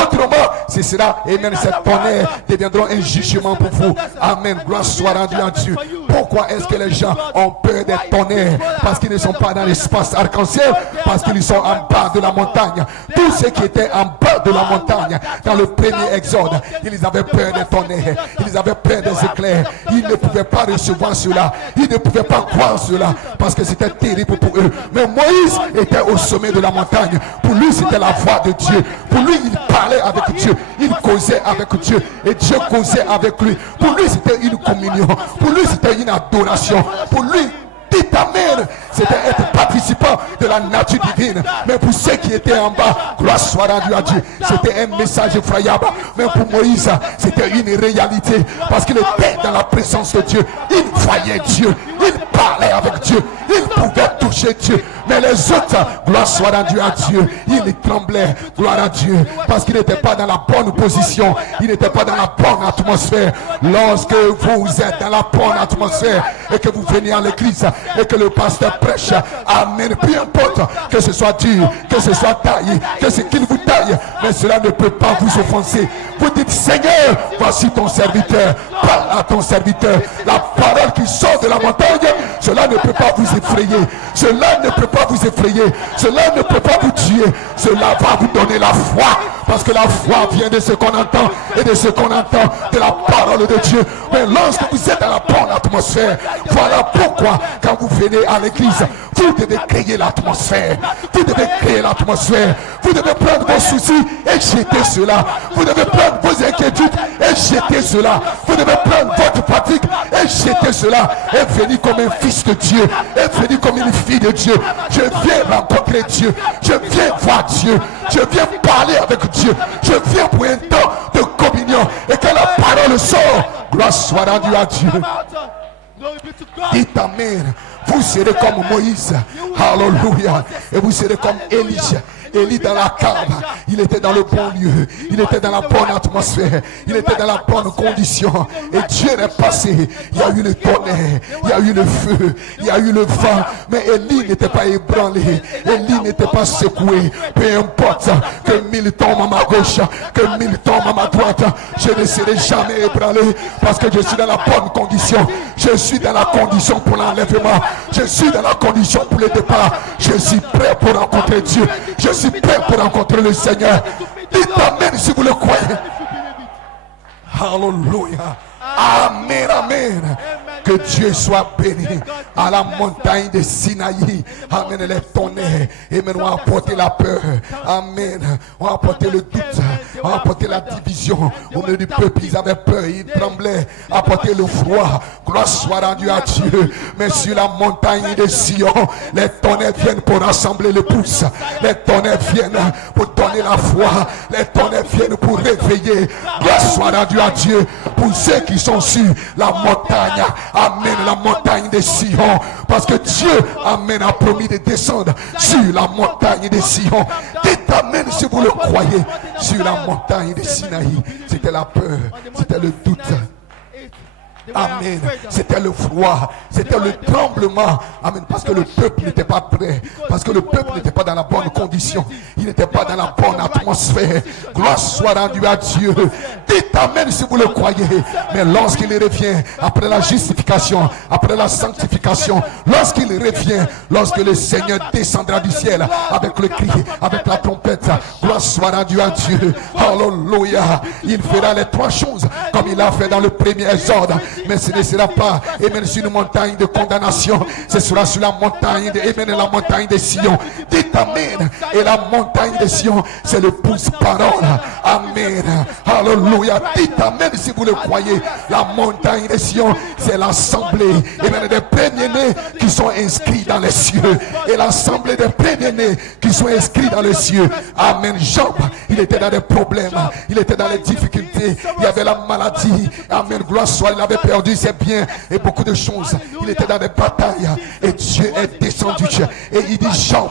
autrement, ce sera, amen, cette tonnerre deviendront un jugement pour vous. Amen. Gloire soit rendue à Dieu. pourquoi est-ce que les gens ont peur des tonnerres? Parce qu'ils ne sont pas dans l'espace arc-en-ciel, parce qu'ils sont en bas de la montagne. Tous ceux qui étaient en bas de la montagne, dans le premier exode, ils avaient peur des tonnerres, ils avaient peur des éclairs. Ils ne pouvaient pas recevoir cela, ils ne pouvaient pas croire cela, parce que c'était terrible pour eux. Mais Moïse était au sommet de la montagne. Pour lui, c'était la voix de Dieu. Pour lui, il parlait avec Dieu, il causait avec Dieu, et Dieu causait avec lui. Pour lui, c'était une communion. Pour lui, c'était une adoration. Pour lui, dit amen, c'était être participant de la nature divine. Mais pour ceux qui étaient en bas, gloire soit rendue à Dieu. C'était un message effroyable. Mais pour Moïse, c'était une réalité. Parce qu'il était dans la présence de Dieu. Il voyait Dieu. Il parlait avec Dieu. Il pouvait toucher Dieu. Mais les autres, gloire soit rendue à Dieu. Ils tremblaient, gloire à Dieu. Parce qu'il n'était pas dans la bonne position. Il n'était pas dans la bonne atmosphère. Lorsque vous êtes dans la bonne atmosphère et que vous venez à l'église et que le pasteur prêche, amen, peu importe que ce soit dur, que ce soit taillé, que ce qu'il vous taille, mais cela ne peut pas vous offenser. Vous dites, Seigneur, voici ton serviteur, parle à ton serviteur. La parole qui sort de la montagne, cela ne peut pas vous effrayer, cela ne peut pas vous effrayer, cela ne peut pas vous tuer, cela va vous donner la foi. Parce que la foi vient de ce qu'on entend et de ce qu'on entend de la parole de Dieu. Mais lorsque vous êtes dans la bonne atmosphère, voilà pourquoi quand vous venez à l'église, vous devez créer l'atmosphère. Vous devez créer l'atmosphère. Vous devez prendre vos soucis et jeter cela. Vous devez prendre vos inquiétudes et jeter cela. Vous devez prendre votre fatigue et jeter cela. Et venir comme un fils de Dieu. Et venir comme une fille de Dieu. Je viens rencontrer Dieu. Je viens voir Dieu. Je viens parler avec Dieu. Je viens pour un temps de communion. Et que la parole sort. Gloire soit rendue à Dieu. Dites amen. Vous serez comme Moïse. Alléluia. Et vous serez comme Élie. Élie dans la cave, il était dans le bon lieu, il était dans la bonne atmosphère, il était dans la bonne condition. Et Dieu est passé. Il y a eu le tonnerre, il y a eu le feu, il y a eu le vent. Mais Élie n'était pas ébranlé, Élie n'était pas secoué. Peu importe que 1000 tombent à ma gauche, que 1000 tombent à ma droite, je ne serai jamais ébranlé parce que je suis dans la bonne condition. Je suis dans la condition pour l'enlèvement. Je suis dans la condition pour le départ. Je suis prêt pour rencontrer Dieu. Je suis prêt pour rencontrer le Seigneur. Dites amen si vous le croyez. Alléluia. Amen, amen. Que Dieu soit béni. À la montagne de Sinaï, amen, les tonnerres, amen, on a apporté la peur, amen, on a apporté le doute, on a apporté la division. Au milieu du peuple, ils avaient peur, ils tremblaient, apporté le froid. Gloire soit rendue à Dieu. Mais sur la montagne de Sion, les tonnerres viennent pour rassembler le pouce. Les tonnerres viennent pour donner la foi. Les tonnerres viennent pour réveiller. Gloire soit rendue à Dieu. Pour ceux qui sont sur la montagne, amen, la montagne de Sion, parce que Dieu, amen, a promis de descendre sur la montagne de Sion. Dites amen si vous le croyez. Sur la montagne de Sinaï, c'était la peur, c'était le doute. Amen. C'était le froid, c'était le tremblement. Amen. Parce que le peuple n'était pas prêt. Parce que le peuple n'était pas dans la bonne condition. Il n'était pas dans la bonne atmosphère. Gloire soit rendue à Dieu. Dites amen si vous le croyez. Mais lorsqu'il revient, après la justification, après la sanctification, lorsqu'il revient, lorsque le Seigneur descendra du ciel avec le cri, avec la trompette, gloire soit rendue à Dieu. Alléluia. Il fera les trois choses comme il a fait dans le premier exode. Mais ce ne sera pas, amen, sur une montagne de condamnation. Ce sera sur la montagne de, amen, la montagne de Sion. Dites amen. Et la montagne de Sion, c'est le pouce-parole. Amen. Alléluia. Dites amen si vous le croyez. La montagne de Sion, c'est l'assemblée, amen, des premiers-nés qui sont inscrits dans les cieux. Et l'assemblée des premiers-nés qui sont inscrits dans les cieux. Amen. Job, il était dans des problèmes. Il était dans les difficultés. Il y avait la maladie. Amen. Gloire soit, il avait perdu ses biens et beaucoup de choses. Il était dans des batailles et Dieu est descendu et il dit Job,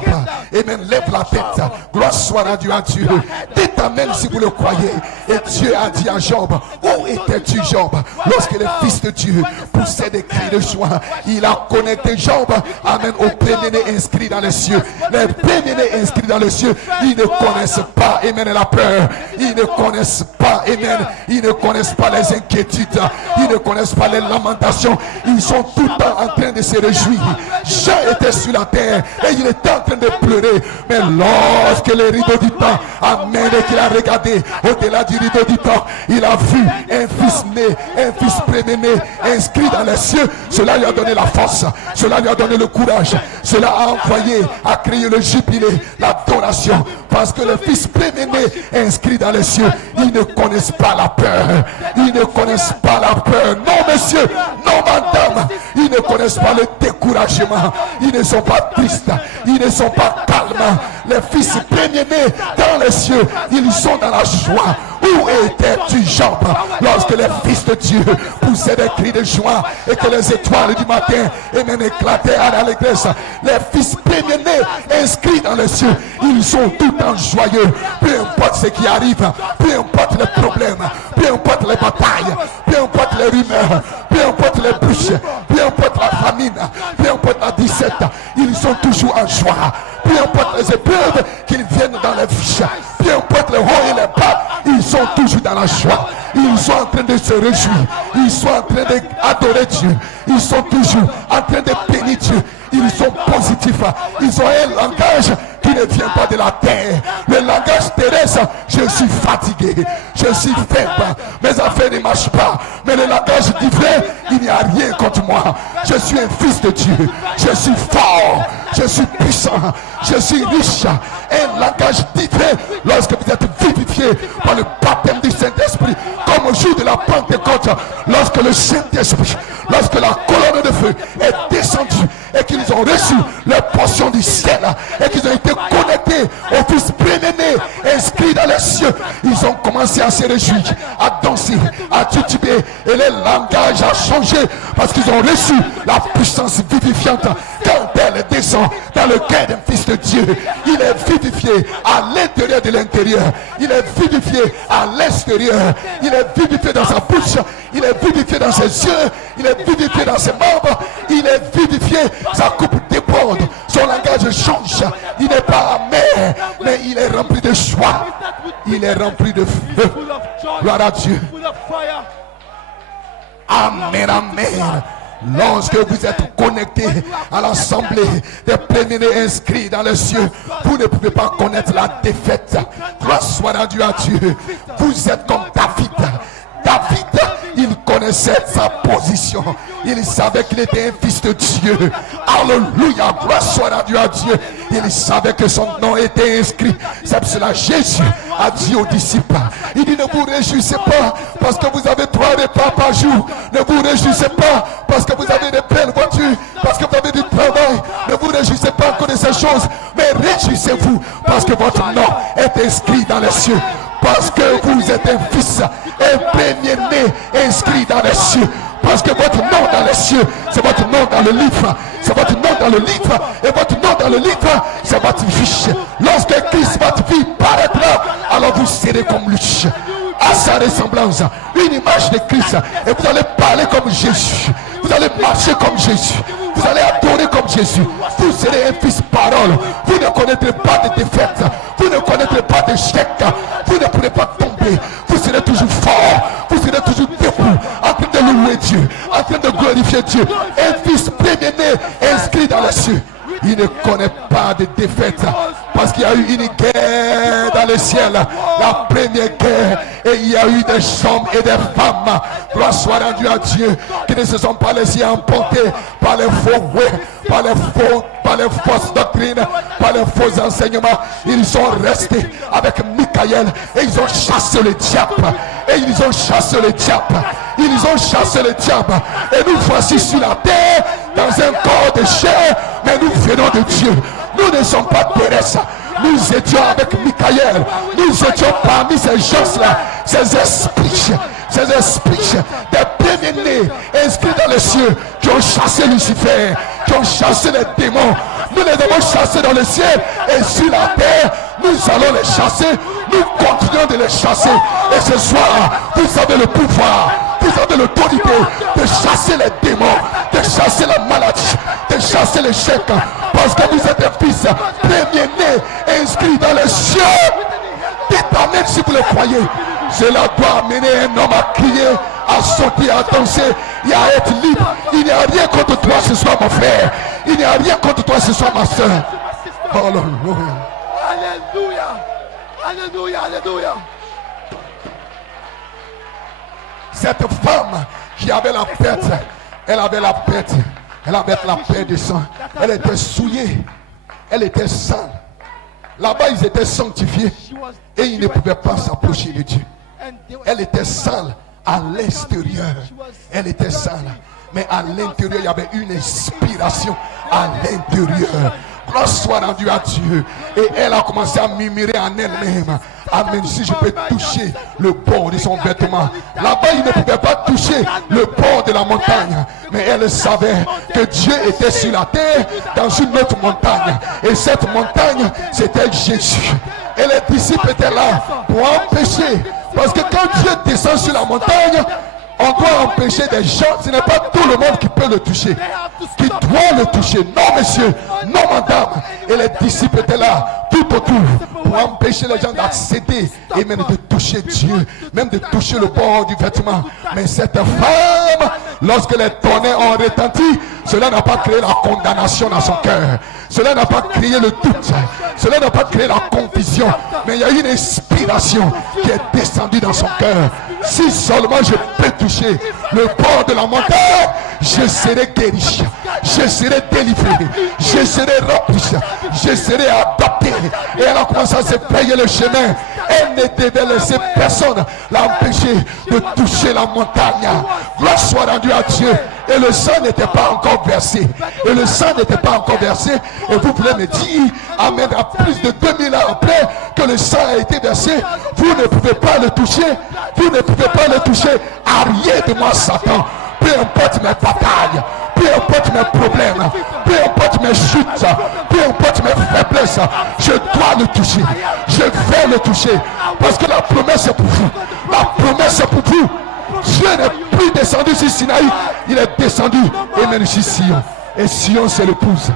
amen, lève la tête, gloire soit rendue à Dieu. Dites amen si vous le croyez. Et Dieu a dit à Job, où étais-tu Job? Lorsque le Fils de Dieu poussait des cris de joie, il a connecté Job, amen, aux premiers-nés inscrits dans les cieux. Les premiers-nés inscrits dans les cieux, ils ne connaissent pas, amen, la peur, Ils ne connaissent pas, amen. Ils ne connaissent pas les inquiétudes. Ils ne connaissent pas les lamentations. Ils sont tout le temps en train de se réjouir. Jean était sur la terre et il était en train de pleurer. Mais lorsque le rideau du temps, amen, et qu'il a regardé au-delà du rideau du temps, il a vu un fils né, un fils premier-né inscrit dans les cieux. Cela lui a donné la force, cela lui a donné le courage, cela a envoyé à crier le jubilé, l'adoration. Parce que le fils premier-né inscrit dans les cieux, ils ne connaissent pas la peur. Ils ne connaissent pas la peur. Non, monsieur, non, madame. Ils ne connaissent pas le découragement. Ils ne sont pas tristes. Ils ne sont pas calmes. Les fils premiers-nés dans les cieux, ils sont dans la joie. Où étais-tu, Job, lorsque les fils de Dieu poussaient des cris de joie et que les étoiles du matin et même éclataient à l'allégresse? Les fils premiers-nés inscrits dans les cieux, ils sont tout le temps joyeux. Peu importe ce qui arrive, peu importe les problèmes, peu importe les batailles, peu importe les rumeurs, peu importe les bûches, peu importe la famine, peu importe la disette, ils sont toujours en joie. Peu importe les épreuves qu'ils viennent dans les fiches, peu importe les hauts et les bas, ils sont toujours dans la joie. Ils sont en train de se réjouir. Ils sont en train d'adorer Dieu. Ils sont toujours en train de bénir Dieu. Ils sont positifs. Ils ont un langage qui ne vient pas de la terre. Le langage terrestre, je suis fatigué, je suis faible, mes affaires ne marchent pas. Mais le langage divin, il n'y a rien contre moi. Je suis un fils de Dieu. Je suis fort, je suis puissant, je suis riche. Un langage divin, lorsque vous êtes vivifié par le baptême du Saint-Esprit, comme au jour de la Pentecôte, lorsque le Saint-Esprit, lorsque la colonne de feu est descendue et qu'ils ont reçu leur portion du ciel et qu'ils ont été connectés au fils premier-né inscrit dans les cieux, ils ont commencé à se réjouir, à danser, à tituber, et le langage a changé parce qu'ils ont reçu la puissance vivifiante. Quand elle descend dans le cœur d'un fils de Dieu, il est vivifié à l'intérieur de l'intérieur, il est vivifié à l'extérieur, il est vivifié dans sa bouche, il est vivifié dans ses yeux, il est vivifié dans ses membres, il est vivifié, sa coupe déborde, son langage change, il n'est pas amer, mais il est rempli de joie, il est rempli de feu. Gloire à Dieu. Amen, amen. Lorsque vous êtes connecté à l'assemblée des premiers-nés inscrits dans les cieux, vous ne pouvez pas connaître la défaite. Gloire soit rendue à Dieu. Vous êtes comme David. David, il connaissait sa position. Il savait qu'il était un fils de Dieu. Alléluia, gloire soit rendue à Dieu. Il savait que son nom était inscrit. C'est pour cela Jésus a dit aux disciples, il dit, ne vous réjouissez pas parce que vous avez 3 repas par jour. Ne vous réjouissez pas parce que vous avez de belles voitures, parce que vous avez du travail. Ne vous réjouissez pas encore de ces choses, mais réjouissez-vous parce que votre nom est inscrit dans les cieux. Parce que vous êtes un fils, un premier-né inscrit dans les cieux. Parce que votre nom dans les cieux, c'est votre nom dans le livre. C'est votre nom dans le livre. Et votre nom dans le livre, c'est votre fiche. Lorsque Christ, votre vie, paraîtra, alors vous serez comme lui. À sa ressemblance, une image de Christ. Et vous allez parler comme Jésus. Vous allez marcher comme Jésus. Vous allez adorer comme Jésus. Vous serez un fils parole. Vous ne connaîtrez pas de défaite. Vous ne connaîtrez pas d'échec. Vous ne pourrez pas tomber. Vous serez toujours fort. Vous serez toujours debout, en train de louer Dieu, en train de glorifier Dieu. Un fils premier-né inscrit dans les cieux. Il ne connaît pas de défaite parce qu'il y a eu une guerre dans le ciel, la première guerre, et il y a eu des hommes et des femmes, gloire soit rendue à Dieu, qui ne se sont pas laissés emporter par les faux par les fausses doctrines, par les faux enseignements. Ils sont restés avec Michael et ils ont chassé le diable. Et ils ont chassé le diable. Ils ont chassé le diable. Et nous voici sur la terre, dans un corps de chair, mais nous venons de Dieu. Nous ne sommes pas terrestres. Nous étions avec Michael. Nous étions parmi ces gens-là, ces esprits, des premiers-nés inscrits dans les cieux, qui ont chassé Lucifer, qui ont chassé les démons. Nous les avons chassés dans le ciel et sur la terre, nous allons les chasser. Nous continuons de les chasser. Et ce soir, vous avez le pouvoir, vous avez l'autorité de chasser les démons, de chasser la maladie, de chasser l'échec. Parce que vous êtes un fils premier-né inscrit dans les cieux. Dites amen si vous le croyez. Cela doit amener un homme à crier, à sauter, à danser et à être libre. Il n'y a rien contre toi ce soir, mon frère. Il n'y a rien contre toi ce soir, ma soeur. Alléluia. Alléluia. Alléluia. Cette femme qui avait la pète, elle avait la pète. Elle avait la pète de sang. Elle était souillée. Elle était sale. Là-bas, ils étaient sanctifiés. Et ils ne pouvaient pas s'approcher de Dieu. Elle était sale à l'extérieur. Elle était sale. Mais à l'intérieur, il y avait une inspiration à l'intérieur. Gloire soit rendue à Dieu. Et elle a commencé à murmurer en elle-même. Amen. Si je peux toucher le bord de son vêtement. Là-bas, il ne pouvait pas toucher le bord de la montagne. Mais elle savait que Dieu était sur la terre dans une autre montagne. Et cette montagne, c'était Jésus. Et les disciples étaient là pour empêcher. Parce que quand Dieu descend sur la montagne, on doit empêcher des gens. Ce n'est pas tout le monde qui peut le toucher, qui doit le toucher. Non, monsieur, non, madame. Et les disciples étaient là tout autour pour empêcher les gens d'accéder et même de toucher Dieu, même de toucher le bord du vêtement. Mais cette femme, lorsque les tonnerres ont retenti, cela n'a pas créé la condamnation dans son cœur. Cela n'a pas créé le doute. Cela n'a pas créé la confusion. Mais il y a une inspiration qui est descendue dans son cœur. Si seulement je peux toucher le bord de la montagne, je serai guéri, je serai délivré, je serai rempli, je serai adapté. Et elle a commencé à se payer le chemin. Elle ne devait laisser personne l'empêcher de toucher la montagne. Gloire soit rendue à Dieu. Et le sang n'était pas encore versé. Et le sang n'était pas encore versé. Et vous voulez me dire, amen, à plus de 2000 ans après que le sang a été versé, vous ne pouvez pas le toucher. Vous ne pouvez pas le toucher. Arrière de moi, Satan. Peu importe mes batailles, peu importe mes problèmes, peu importe mes chutes, peu importe mes faiblesses, je dois le toucher. Je vais le toucher. Parce que la promesse est pour vous. La promesse est pour vous. Dieu n'est plus descendu sur Sinaï, il est descendu et même sur Sion. Et Sion, c'est l'épouse.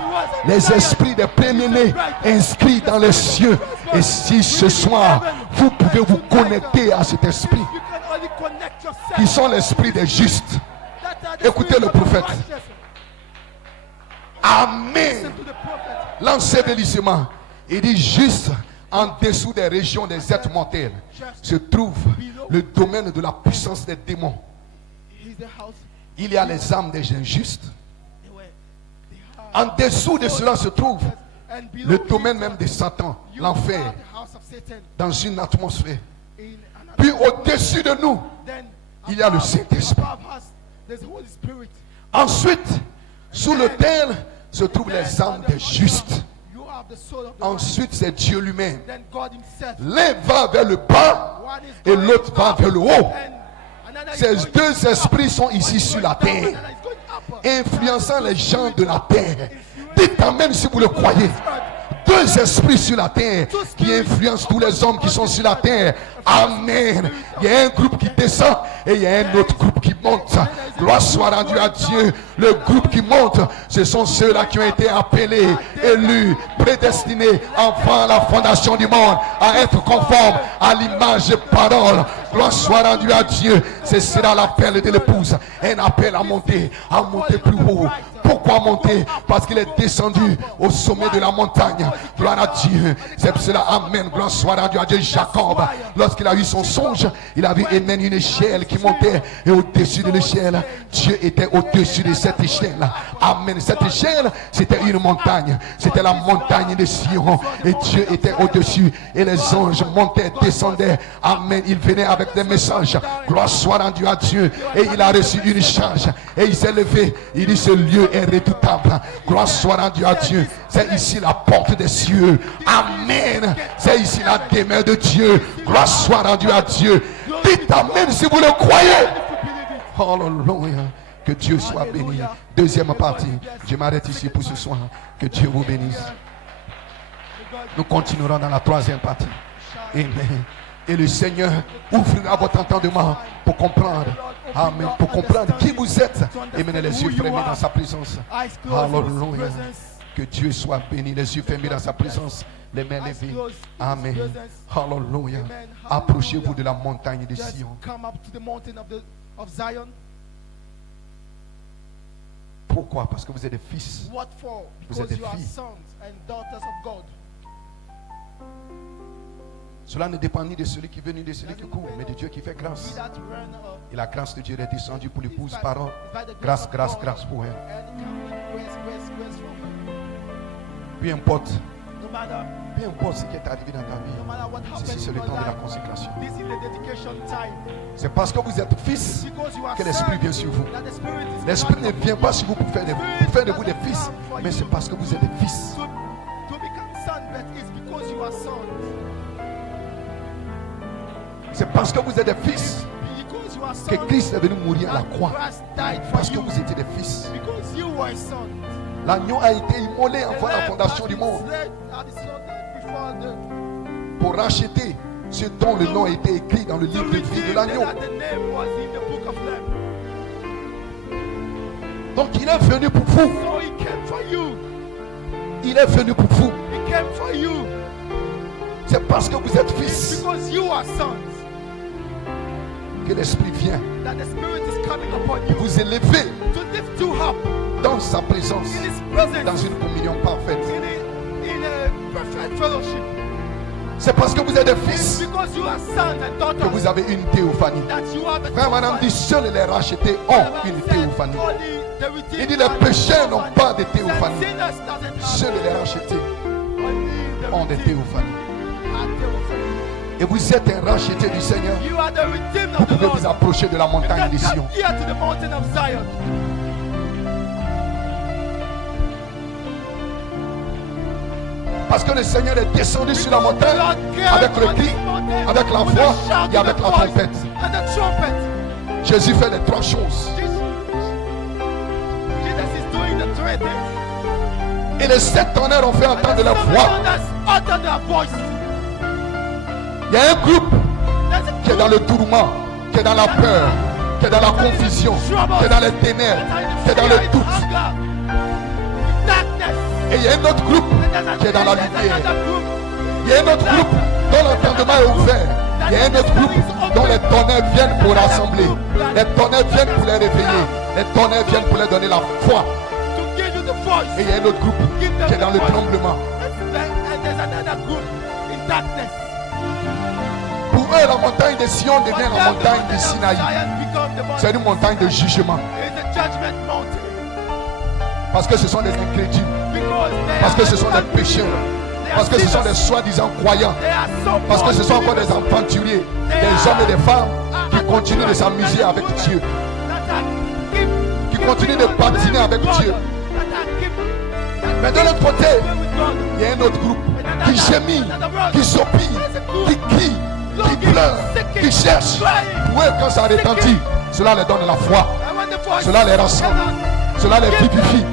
Les esprits des premiers-nés inscrits dans les cieux. Et si ce soir, vous pouvez vous connecter à cet esprit, qui sont l'esprit des justes. Écoutez le prophète. Amen. L'ensevelissement. Il dit juste en dessous des régions des êtres mortels se trouve le domaine de la puissance des démons. Il y a les âmes des injustes. En dessous de cela se trouve le domaine même de Satan, l'enfer, dans une atmosphère. Puis au-dessus de nous, il y a le Saint-Esprit. Ensuite, sous le terre se trouvent les âmes des justes. Ensuite, c'est Dieu lui-même. L'un va vers le bas et l'autre va vers le haut. Ces deux esprits sont ici sur la terre, influençant les gens de la terre. Dites amen si vous le croyez. Deux esprits sur la terre qui influencent tous les hommes qui sont sur la terre. Amen. Il y a un groupe qui descend et il y a un autre groupe qui monte. Gloire soit rendue à Dieu. Le groupe qui monte, ce sont ceux-là qui ont été appelés, élus, prédestinés avant la fondation du monde à être conformes à l'image et parole. Gloire soit rendue à Dieu. Ce sera l'appel de l'épouse. Un appel à monter plus haut. Pourquoi monter? Parce qu'il est descendu au sommet de la montagne. Gloire à Dieu. C'est pour cela, amen. Gloire soit rendue à Dieu. Jacob, lorsqu'il a eu son songe, il a vu une échelle qui montait. Et au-dessus de l'échelle, Dieu était au-dessus de cette échelle. Amen. Cette échelle, c'était une montagne. C'était la montagne de Sion. Et Dieu était au-dessus. Et les anges montaient, descendaient. Amen. Il venait avec des messages. Gloire soit rendue à Dieu. Et il a reçu une charge. Et il s'est levé. Il dit, ce lieu est redoutable. Gloire soit rendue à Dieu. C'est ici la porte des cieux. Amen. C'est ici la demeure de Dieu. Gloire soit rendue à Dieu. Dites amen si vous le croyez. Alléluia. Que Dieu soit béni. Deuxième partie. Je m'arrête ici pour ce soir. Que Dieu vous bénisse. Nous continuerons dans la troisième partie. Amen. Et le Seigneur ouvrira votre entendement pour comprendre. Amen. Pour comprendre qui vous êtes. Et mener les yeux fermés dans sa présence. Alléluia. Que Dieu soit béni. Les yeux fermés dans sa présence. Les mains eyes levées. closed in Amen. His presence. Alléluia. Amen. Approchez-vous de la Hallelujah. montagne de Let's Sion. come up to the mountain of Zion. Pourquoi? Parce que vous êtes des fils. What for? Vous êtes Because des you are filles. sons and daughters of God. Cela ne dépend ni de celui qui veut ni de celui qui Doesn't court, depend mais de on Dieu qui fait He grâce. that ran, Et la grâce de Dieu est descendue pour l'épouse It's by- parole. it's by the grace Grâce, of grâce, God. grâce pour elle. and it comes with grace from her. Peu importe, No matter, peu importe ce qui est arrivé dans ta no vie. matter what happens Ceci, c'est in le your temps de la life, consécration. this is the dedication time. C'est parce que vous êtes fils Because you are que l'Esprit sons, vient sur vous. that the Spirit is L'Esprit ne coming vient upon pas sur vous pour faire de vous des fils, mais c'est parce que vous êtes des fils. you. To become son, but it's because you are sons. C'est parce que vous êtes des fils Because you are que sons, Christ est venu mourir à la that croix. Christ died for Parce que you. vous étiez des fils. Because you were sons. L'agneau a été immolé avant la The fondation Lamb du has monde been slaughtered before the pour racheter ce dont le nom a été écrit dans le livre de vie de l'agneau. that the name was in the book of Lamb. Donc il est venu pour vous. So he came for you. Il est venu pour vous. He came for you. C'est parce que vous êtes It's fils because you are sons que l'Esprit vient that the Spirit is coming upon you vous élever to lift you up dans sa présence, in His dans presence, une communion parfaite. in a perfect fellowship. C'est parce que vous êtes des It's fils because you are sons and que daughters vous avez une théophanie. that you have a Frère Madame dit, seuls les rachetés ont une théophanie. Il dit, les pécheurs n'ont pas de théophanie. Seuls les rachetés ont des théophanies. Et vous êtes un racheté du Seigneur. You are the redeemed Vous of the pouvez Lord. vous approcher de la You montagne can de Sion. come here to the mountain of Zion. Parce que le Seigneur est descendu sur la montagne avec le cri, avec la voix et avec la trompette. And the trumpet. Jésus fait les trois choses. Jesus is doing the three things. Et les sept tonnerres ont fait And entendre the leur seven voix. thunders utter their voice. Il y a un groupe There's a qui est dans le tourment, qui est dans la peur, qui est dans la confusion, qui est dans les ténèbres, qui est dans le doute. Et il y a un autre groupe qui est dans la lumière. Il y a un autre groupe dont l'entendement est ouvert. Il y a un autre groupe dont les tonnerres viennent pour rassembler. Les tonnerres viennent pour les réveiller. Les tonnerres viennent pour leur donner la foi. Et il y a un autre groupe qui est dans le tremblement. Pour eux, la montagne de Sion devient la montagne de Sinaï. C'est une montagne de jugement. Parce que ce sont des incrédules. Parce que ce sont des pécheurs. Parce que ce sont des soi-disant croyants. Parce que ce sont encore des aventuriers. Des hommes et des femmes qui continuent de s'amuser avec Dieu. Qui continuent de patiner avec Dieu. Mais de l'autre côté, il y a un autre groupe qui gémit, qui s'opille, qui crie, qui pleure, qui cherche. Oui, quand ça retentit, cela leur donne la foi. Cela les rassemble. Cela les vivifie.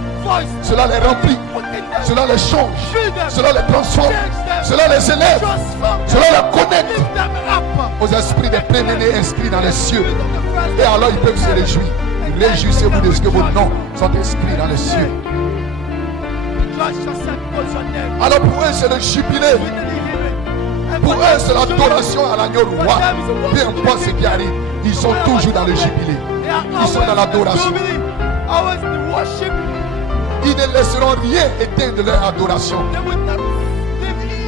Cela les remplit. Cela les change. Cela les transforme. Cela les élève. Cela les connecte aux esprits des préménés inscrits dans les cieux. Et alors ils peuvent se réjouir. Réjouissez-vous de ce que vos noms sont inscrits dans les cieux. Alors pour eux c'est le jubilé. Pour eux c'est l'adoration à l'agneau roi. Peu importe ce qui arrive, ils sont toujours dans le jubilé. Ils sont dans l'adoration. Ils ne laisseront rien éteindre leur adoration.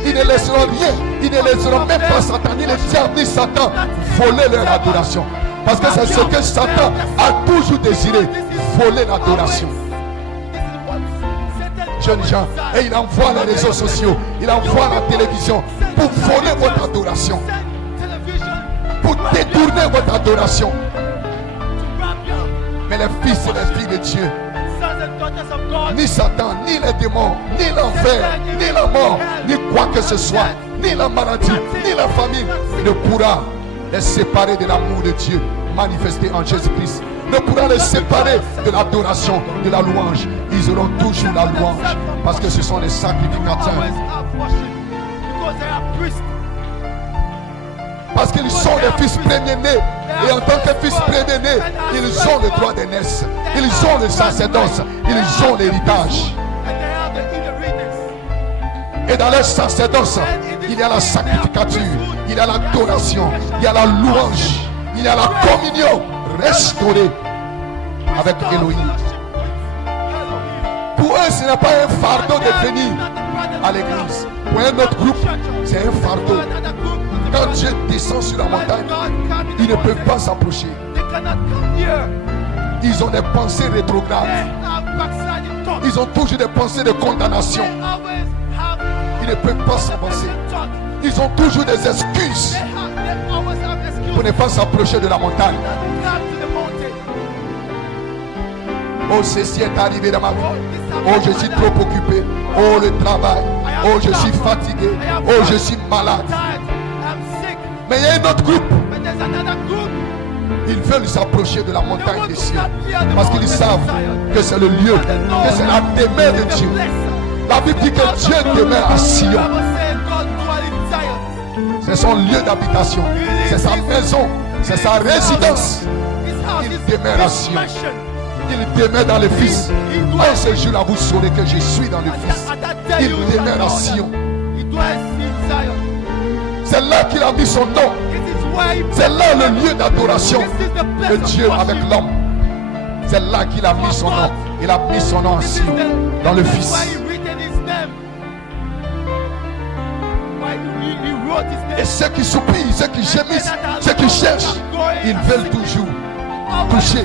Ils ne laisseront rien. Ils ne laisseront même pas Satan, ni le diable, ni Satan voler leur adoration. Parce que c'est ce que Satan a toujours désiré, voler l'adoration. Jeunes gens, et il envoie les réseaux sociaux, il envoie la télévision pour voler votre adoration, pour détourner votre adoration. Mais les fils et les filles de Dieu, ni Satan, ni les démons, ni l'enfer, ni la mort, ni quoi que ce soit, ni la maladie, ni la famine ne pourra les séparer de l'amour de Dieu manifesté en Jésus-Christ. Ne pourra les séparer de l'adoration, de la louange. Ils auront toujours la louange parce que ce sont les sacrificateurs. Parce qu'ils sont les fils premiers-nés. Et en tant que fils premiers-nés, ils ont le droit d'aînesse. Ils ont le sacerdoce. Ils ont l'héritage. Et dans le sacerdoce, il y a la sacrificature, il y a l'adoration, il y a la louange, il y a la communion restaurée avec Elohim. Pour eux, ce n'est pas un fardeau de venir à l'église. Pour un autre groupe, c'est un fardeau. Quand Dieu descend sur la montagne, ils ne peuvent pas s'approcher. Ils ont des pensées rétrogrades. Ils ont toujours des pensées de condamnation. Ils ne peuvent pas s'avancer. Ils ont toujours des excuses pour ne pas s'approcher de la montagne. Oh, ceci est arrivé dans ma vie. Oh, je suis trop occupé. Oh, le travail. Oh, je suis fatigué. Oh, je suis malade. Mais il y a un autre groupe. Ils veulent s'approcher de la montagne des cieux. Parce qu'ils savent que c'est le lieu, que c'est la demeure de Dieu. La Bible dit que Dieu demeure à Sion. C'est son lieu d'habitation. C'est sa maison. C'est sa résidence. Il demeure à Sion. Il demeure dans le Fils. En ce jour-là, vous saurez que je suis dans le Fils. Il demeure à Sion. C'est là qu'il a mis son nom. C'est là le lieu d'adoration de Dieu avec l'homme. C'est là qu'il a mis son nom. Il a mis son nom en Sion, dans le Fils. Et ceux qui soupirent, ceux qui gémissent, ceux qui cherchent, ils veulent toujours toucher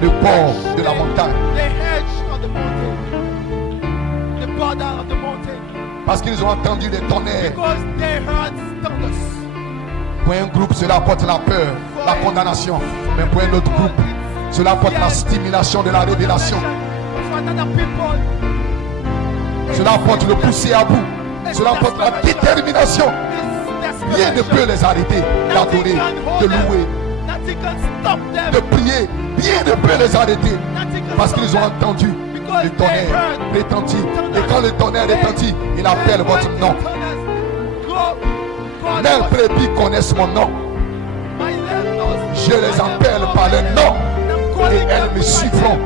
le bord de la montagne. Parce qu'ils ont entendu les tonnerres. Pour un groupe, cela apporte la peur, la condamnation. Mais pour un autre groupe, cela apporte la stimulation de la révélation. Cela apporte le pousser à bout. Cela apporte la détermination. Rien ne peut les arrêter d'adorer, de louer, de prier. Rien ne peut les arrêter. Parce qu'ils ont entendu le tonnerre retentit. Et quand le tonnerre retentit, il appelle votre nom. Mes brebis connaissent mon nom. Je les appelle par leur nom. Et elles me suivront.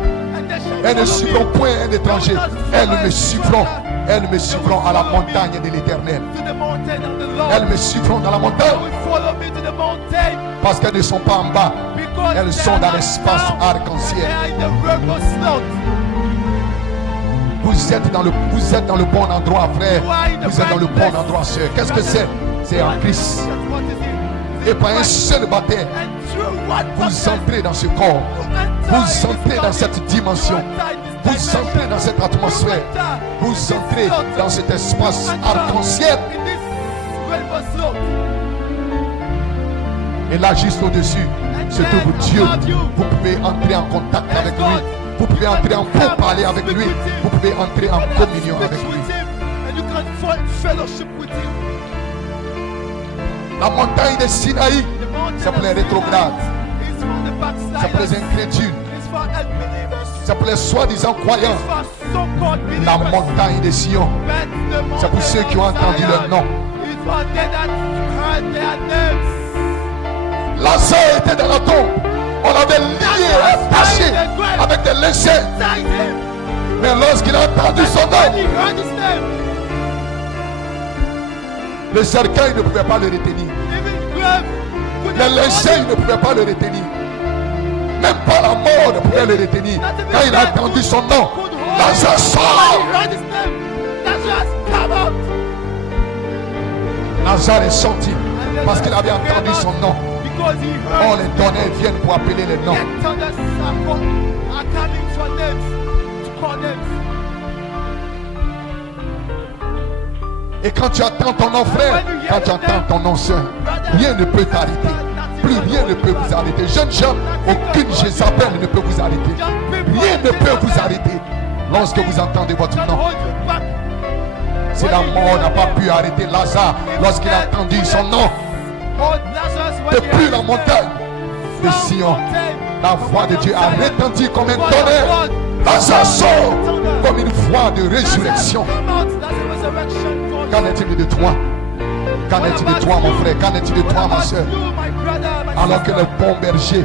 Elles ne suivront point un étranger. Elles me suivront. Elles me suivront à la montagne de l'Éternel. Elles me suivront dans la montagne. Parce qu'elles ne sont pas en bas. Elles sont dans l'espace arc-en-ciel. Vous êtes dans le bon endroit, frère. Vous êtes dans le bon endroit, sœur. Qu'est-ce que c'est? C'est en Christ. Et par un seul baptême, vous entrez dans ce corps. Vous entrez dans cette dimension. Vous entrez dans cette atmosphère. Vous entrez dans cet espace arc-en-ciel. Et là, juste au-dessus, se trouve Dieu. Vous pouvez entrer en contact avec lui. Vous pouvez entrer en parler avec lui. Vous pouvez entrer en communion avec lui. La montagne de Sinaï, c'est pour les rétrogrades. C'est pour les incrédules. C'est pour les soi-disant croyants. La montagne de Sion, c'est pour ceux qui ont entendu leur nom. Lazare était dans la tombe. On l'avait lié, attaché avec des lacets. Mais lorsqu'il a entendu son nom, le cercueil ne pouvait pas le retenir. Les lacets ne pouvaient pas le retenir. Même pas la mort ne pouvait le retenir. Quand il a entendu son nom, Lazare sort. Lazare est sorti parce qu'il avait entendu son nom. Oh, les tonnerres viennent pour appeler les noms. Et quand tu attends ton nom, frère, quand tu attends ton nom, soeur, rien ne peut t'arrêter. Plus rien ne peut vous arrêter. Jeunes gens, aucune Jézabel ne peut vous arrêter. Rien ne peut vous arrêter lorsque vous entendez votre nom. Si la mort n'a pas pu arrêter Lazare lorsqu'il a entendu son nom, depuis la montagne de Sion, la voix de Dieu a retenti comme un tonnerre. Lazare sort comme une voix de résurrection. Qu'en est-il de toi? Qu'en est-il de toi, mon frère? Qu'en est-il de toi, ma soeur? Alors que le bon berger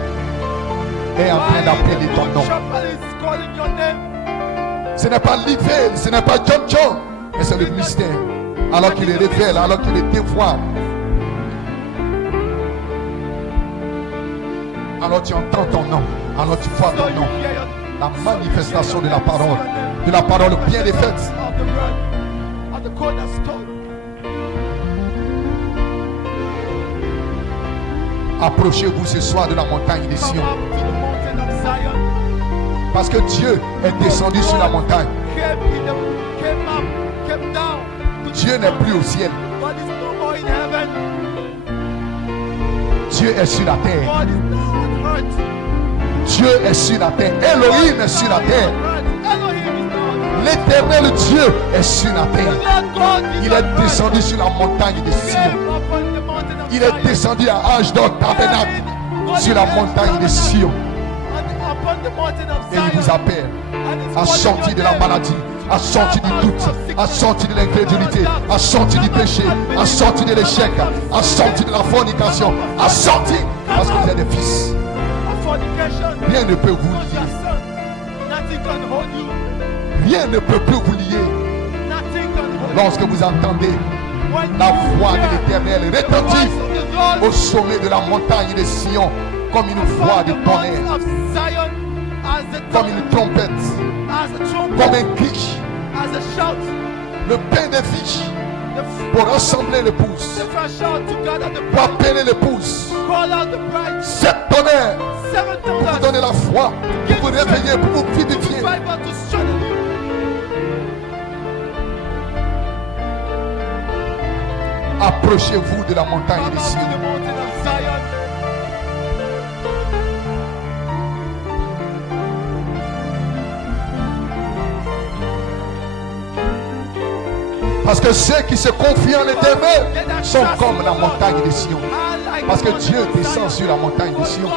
est en train d'appeler ton nom. Ce n'est pas Livel, ce n'est pas John John, mais c'est le mystère. alors qu'il les révèle, alors qu'il les dévoile. Alors tu entends ton nom, alors tu vois ton nom. La manifestation de la parole bien défaite. Approchez-vous ce soir de la montagne de Sion. Parce que Dieu est descendu sur la montagne. Dieu n'est plus au ciel. Dieu est sur la terre. Dieu est sur la terre. Elohim est sur la terre. L'éternel Dieu est sur la terre. Il est descendu sur la montagne de Sion. Il est descendu à Ashdod tabernacle sur la montagne de Sion. Et il vous appelle à sortir de la maladie, à sortir du doute, à sortir de l'incrédulité, à sortir du péché, à sortir de l'échec, à sortir de la fornication, à sortir parce que vous êtes des fils. Rien ne peut vous lier. Rien ne peut plus vous lier. Lorsque vous entendez la voix de l'Éternel retentir au sommet de la montagne de Sion comme une voix de tonnerre, comme une trompette, comme un cri, le pain des fiches pour rassembler l'épouse, pour appeler l'épouse. Sept tonnerres pour vous donner la foi, pour vous réveiller, pour vous vivifier. Approchez-vous de la montagne de Sion. Parce que ceux qui se confient en l'Éternel sont comme la montagne de Sion. Parce que Dieu descend sur la montagne de Sion.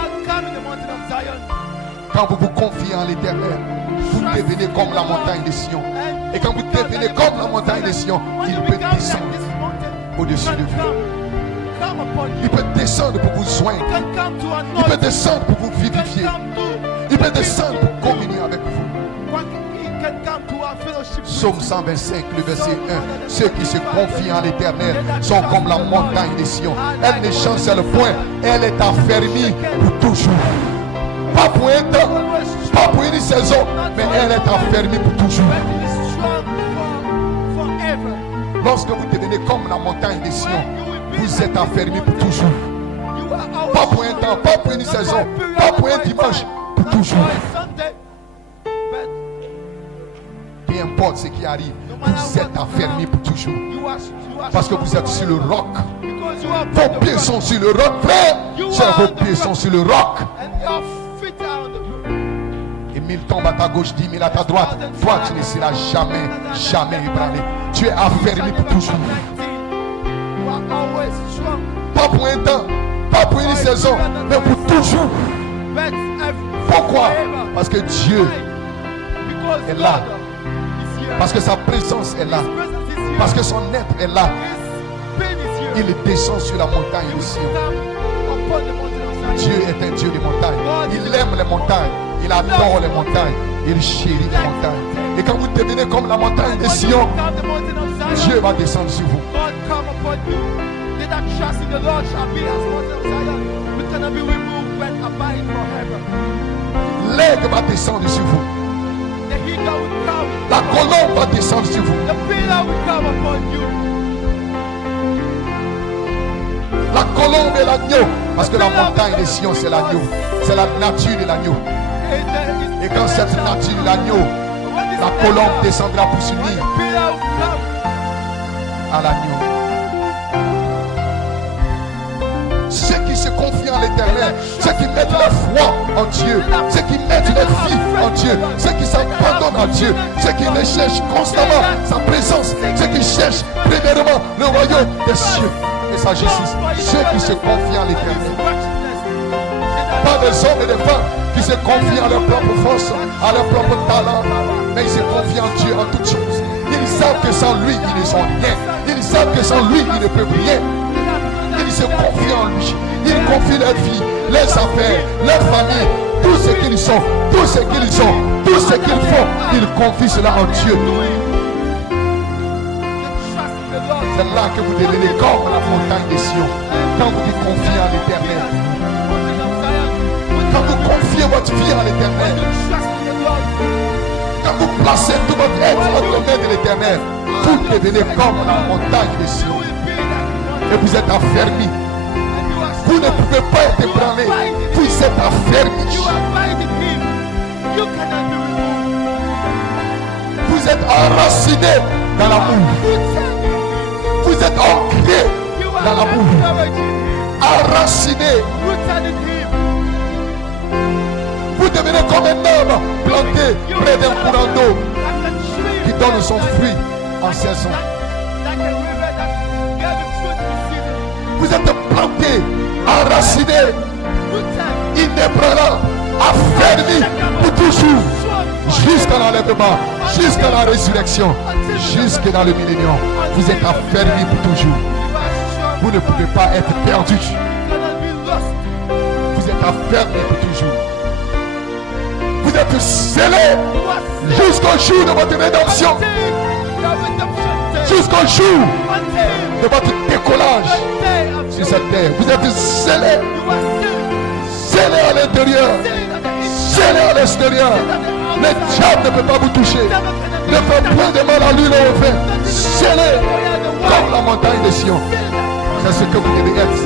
Quand vous vous confiez en l'Éternel, vous devenez comme la montagne de Sion. Et quand vous devenez comme la montagne de Sion, il peut descendre au-dessus de vous. Il peut descendre pour vous soigner. Il peut descendre pour vous vivifier. Il peut descendre pour communier avec vous. Psaume 125, le verset 1. Ceux qui se confient en l'Éternel sont comme la montagne de Sion. Elle ne chancelle point. Elle est affermie pour toujours. Pas pour un temps, pas pour une saison, mais elle est affermie pour toujours. Lorsque vous devenez comme la montagne de Sion, vous êtes affermis pour toujours. Pas pour un temps, pas pour une saison, pas pour un dimanche, pour toujours. Peu importe ce qui arrive, vous êtes affermis pour toujours. Parce que vous êtes sur le roc. Vos pieds sont sur le roc, frère. Vos pieds sont sur le roc. Et 1000 tombent à ta gauche, 10 000 à ta droite. Toi, tu ne seras jamais, jamais ébranlé. Tu es affermi pour toujours. Pas pour un temps, pas pour une saison, mais pour toujours. Pourquoi? Parce que Dieu est là. Parce que sa présence est là. Parce que son être est là. Il descend sur la montagne de Sion. Dieu est un Dieu des montagnes. Il aime les montagnes. Il adore les montagnes. Il chérit les montagnes. Et quand vous devenez comme la montagne de Sion, Dieu va descendre sur vous. L'aigle va descendre sur vous. La colombe va descendre sur vous. La colombe et l'agneau. Parce que la montagne de Sion, c'est l'agneau. C'est la nature de l'agneau. Et quand cette nature de l'agneau, la colombe descendra pour s'unir à l'agneau. Ceux qui se confient en l'Éternel, ceux qui mettent leur foi en Dieu, ceux qui mettent leur vie en Dieu, ceux qui s'abandonnent à Dieu, ceux qui recherchent constamment sa présence, ceux qui cherchent premièrement le royaume des cieux et sa justice, ceux qui se confient en l'Éternel. Pas des hommes et des femmes qui se confient à leur propre force, à leur propre talent, mais ils se confient en Dieu en toutes choses. Ils savent que sans lui, ils ne sont rien. Ils savent que sans lui, ils ne peuvent rien. Ils se confient en lui. Ils confient leur vie, leurs affaires, leur famille, tout ce qu'ils sont, tout ce qu'ils ont, tout ce qu'ils font. Ils confient cela en Dieu. C'est là que vous devenez comme la montagne de Sion. Quand vous vous confiez à l'Éternel. Quand vous confiez votre vie à l'Éternel. Quand vous placez tout votre être entre les mains de l'Éternel. Vous devenez comme la montagne de Sion. Et vous êtes affermis. Vous ne pouvez pas être ébranlé. Vous êtes affermis. Vous êtes enraciné dans l'amour. Vous êtes ancré dans l'amour. Enraciné. Vous devenez comme un homme planté près d'un courant d'eau qui donne son fruit en saison. Vous êtes planté, enraciné, inébranlable, affermi pour toujours, jusqu'à l'enlèvement, jusqu'à la résurrection, jusqu'à dans le millénium. Vous êtes affermi pour toujours. Vous ne pouvez pas être perdu. Vous êtes affermi pour toujours. Vous êtes scellé jusqu'au jour de votre rédemption, jusqu'au jour de votre décollage sur cette terre. Vous êtes scellé, scellé à l'intérieur, scellé à l'extérieur. Le diable ne peut pas vous toucher. Ne faites point de mal à lui, au fait. Scellé comme la montagne de Sion. C'est ce que vous devez être.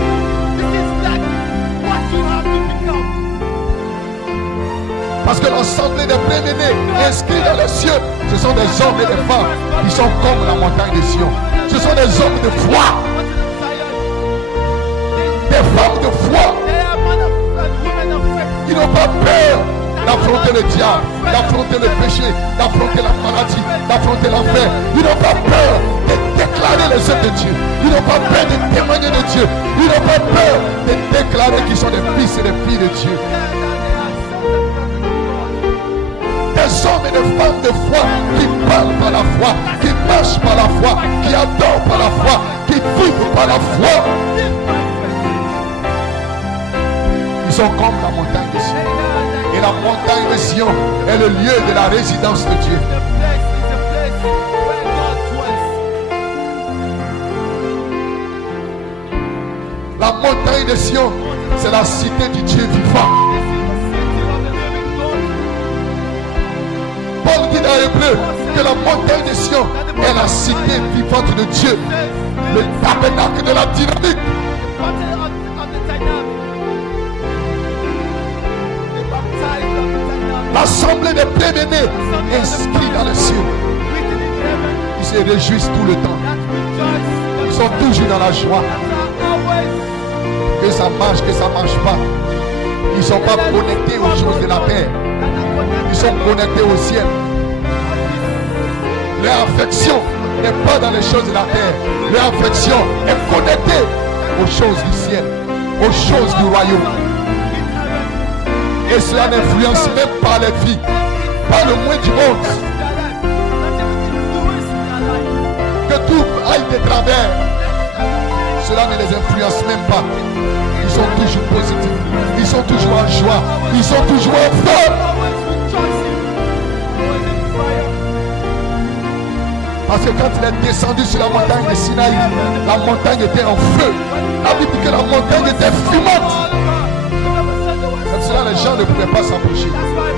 Parce que l'ensemble des prévenus inscrits dans les cieux, ce sont des hommes et des femmes qui sont comme la montagne de Sion. Ce sont des hommes de foi. Des femmes de foi. Ils n'ont pas peur d'affronter le diable, d'affronter le péché, d'affronter la maladie, d'affronter l'enfer. Ils n'ont pas peur de déclarer les œuvres de Dieu. Ils n'ont pas peur de témoigner de Dieu. Ils n'ont pas peur de déclarer qu'ils sont des fils et des filles de Dieu. Des hommes et des femmes de foi qui parlent par la foi, qui marchent par la foi, qui adorent par la foi, qui vivent par la foi. Ils sont comme la montagne de Sion. Et la montagne de Sion est le lieu de la résidence de Dieu. La montagne de Sion, c'est la cité du Dieu vivant. Paul dit dans Hébreu que la montagne de Sion est la cité vivante de Dieu, le tabernacle de la dynamique. L'assemblée des prévenus inscrits dans les cieux. Ils se réjouissent tout le temps. Ils sont toujours dans la joie. Que ça marche, que ça ne marche pas. Ils ne sont pas connectés aux choses de la terre. Ils sont connectés au ciel. Leur affection n'est pas dans les choses de la terre. Leur affection est connectée aux choses du ciel, aux choses du royaume. Et cela n'influence même pas les vies, pas le moins du monde. Que tout aille de travers, cela ne les influence même pas. Ils sont toujours positifs, ils sont toujours en joie, ils sont toujours en forme. Parce que quand il est descendu sur la montagne de Sinaï, la montagne était en feu. La Bible dit que la montagne était fumante. Comme cela, les gens ne pouvaient pas s'approcher.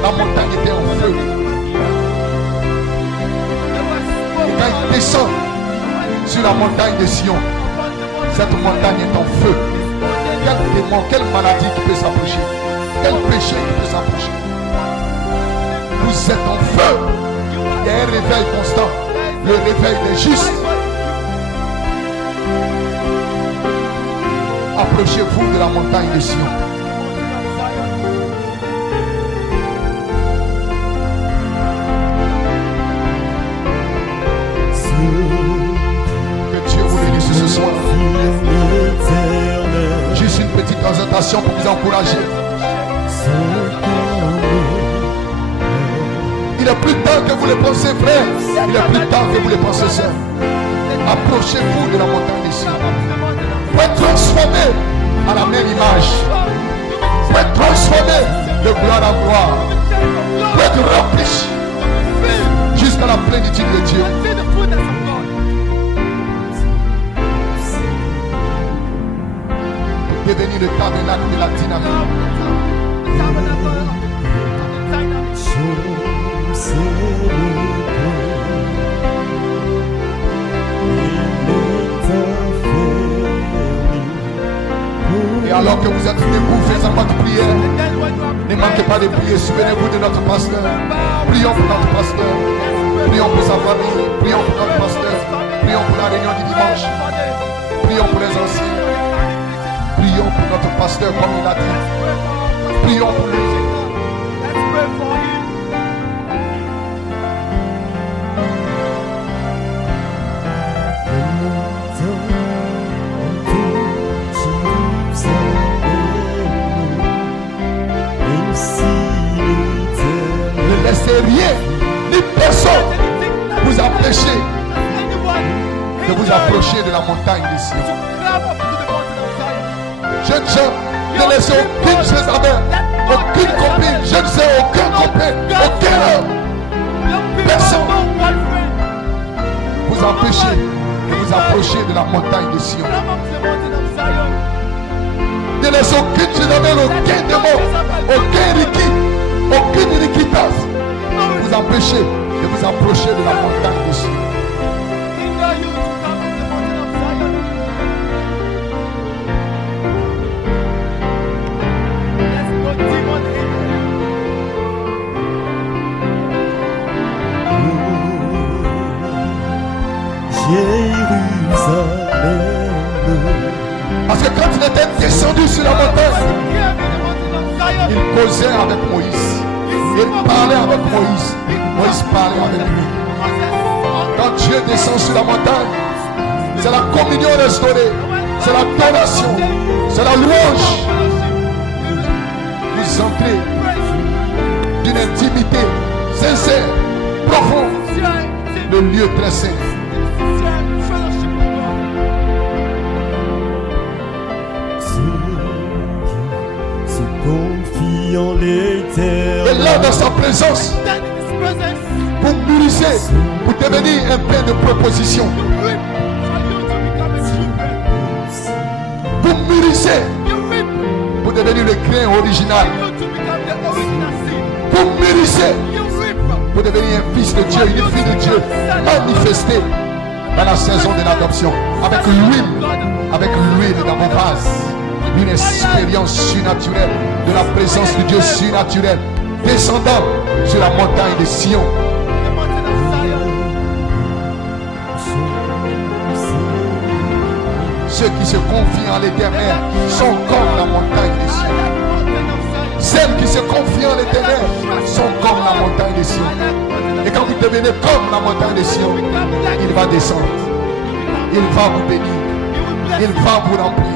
La montagne était en feu. Et quand il descend sur la montagne de Sion, cette montagne est en feu. Quel démon, quelle maladie qui peut s'approcher? Quel péché qui peut s'approcher? Vous êtes en feu. Il y a un réveil constant. Le réveil des justes. Approchez-vous de la montagne de Sion. Que Dieu vous bénisse ce soir. Juste une petite présentation pour vous encourager. Il est plus temps que vous le pensez, frère. Il est plus temps que vous le pensez, sœur. Approchez-vous de la montagne de Sion. Pour être transformé à la même image. Pour être transformé de gloire en gloire. Pour être rempli jusqu'à la plénitude de Dieu. devenir le tabernacle de la dynamique. Et alors que vous êtes debout faisant votre prière, ne manquez pas de prier. Souvenez-vous de notre pasteur. Prions pour notre pasteur. Prions pour sa famille. Prions pour notre pasteur. Prions pour la réunion du dimanche. Prions pour les anciens. Prions pour notre pasteur comme il a dit. Prions pour lui. Ne laissez rien ni personne vous empêcher de vous approcher de la montagne des Sion. Jeunes gens, ne laissez aucune Jézabel, aucune copine, je ne sais aucun copain, aucun personne vous empêcher de vous approcher de la montagne des Sion. Ne laissez aucune Jézabel, aucun démon, aucun Riki, aucune Rikitas vous empêcher de vous approcher de la montagne des Sion. Parce que quand il était descendu sur la montagne, il causait avec Moïse. Il parlait avec Moïse. Moïse parlait avec lui. Quand Dieu descend sur la montagne, c'est la communion restaurée. C'est la donation. C'est la louange. Vous entrez d'une intimité sincère, profonde. Le lieu très saint. Et là dans sa présence, vous mûrissez pour devenir un pain de proposition. Vous mûrissez pour devenir le grain original. Vous mûrissez pour devenir un fils de Dieu, une fille de Dieu manifesté dans la saison de l'adoption. Avec l'huile dans vos vases. Une expérience surnaturelle de la présence de Dieu surnaturelle descendant sur la montagne de Sion. Ceux qui se confient en l'Éternel sont comme la montagne de Sion. Celles qui se confient en l'Éternel sont comme la montagne de Sion. Et quand vous devenez comme la montagne de Sion, il va descendre. Il va vous bénir. Il va vous remplir.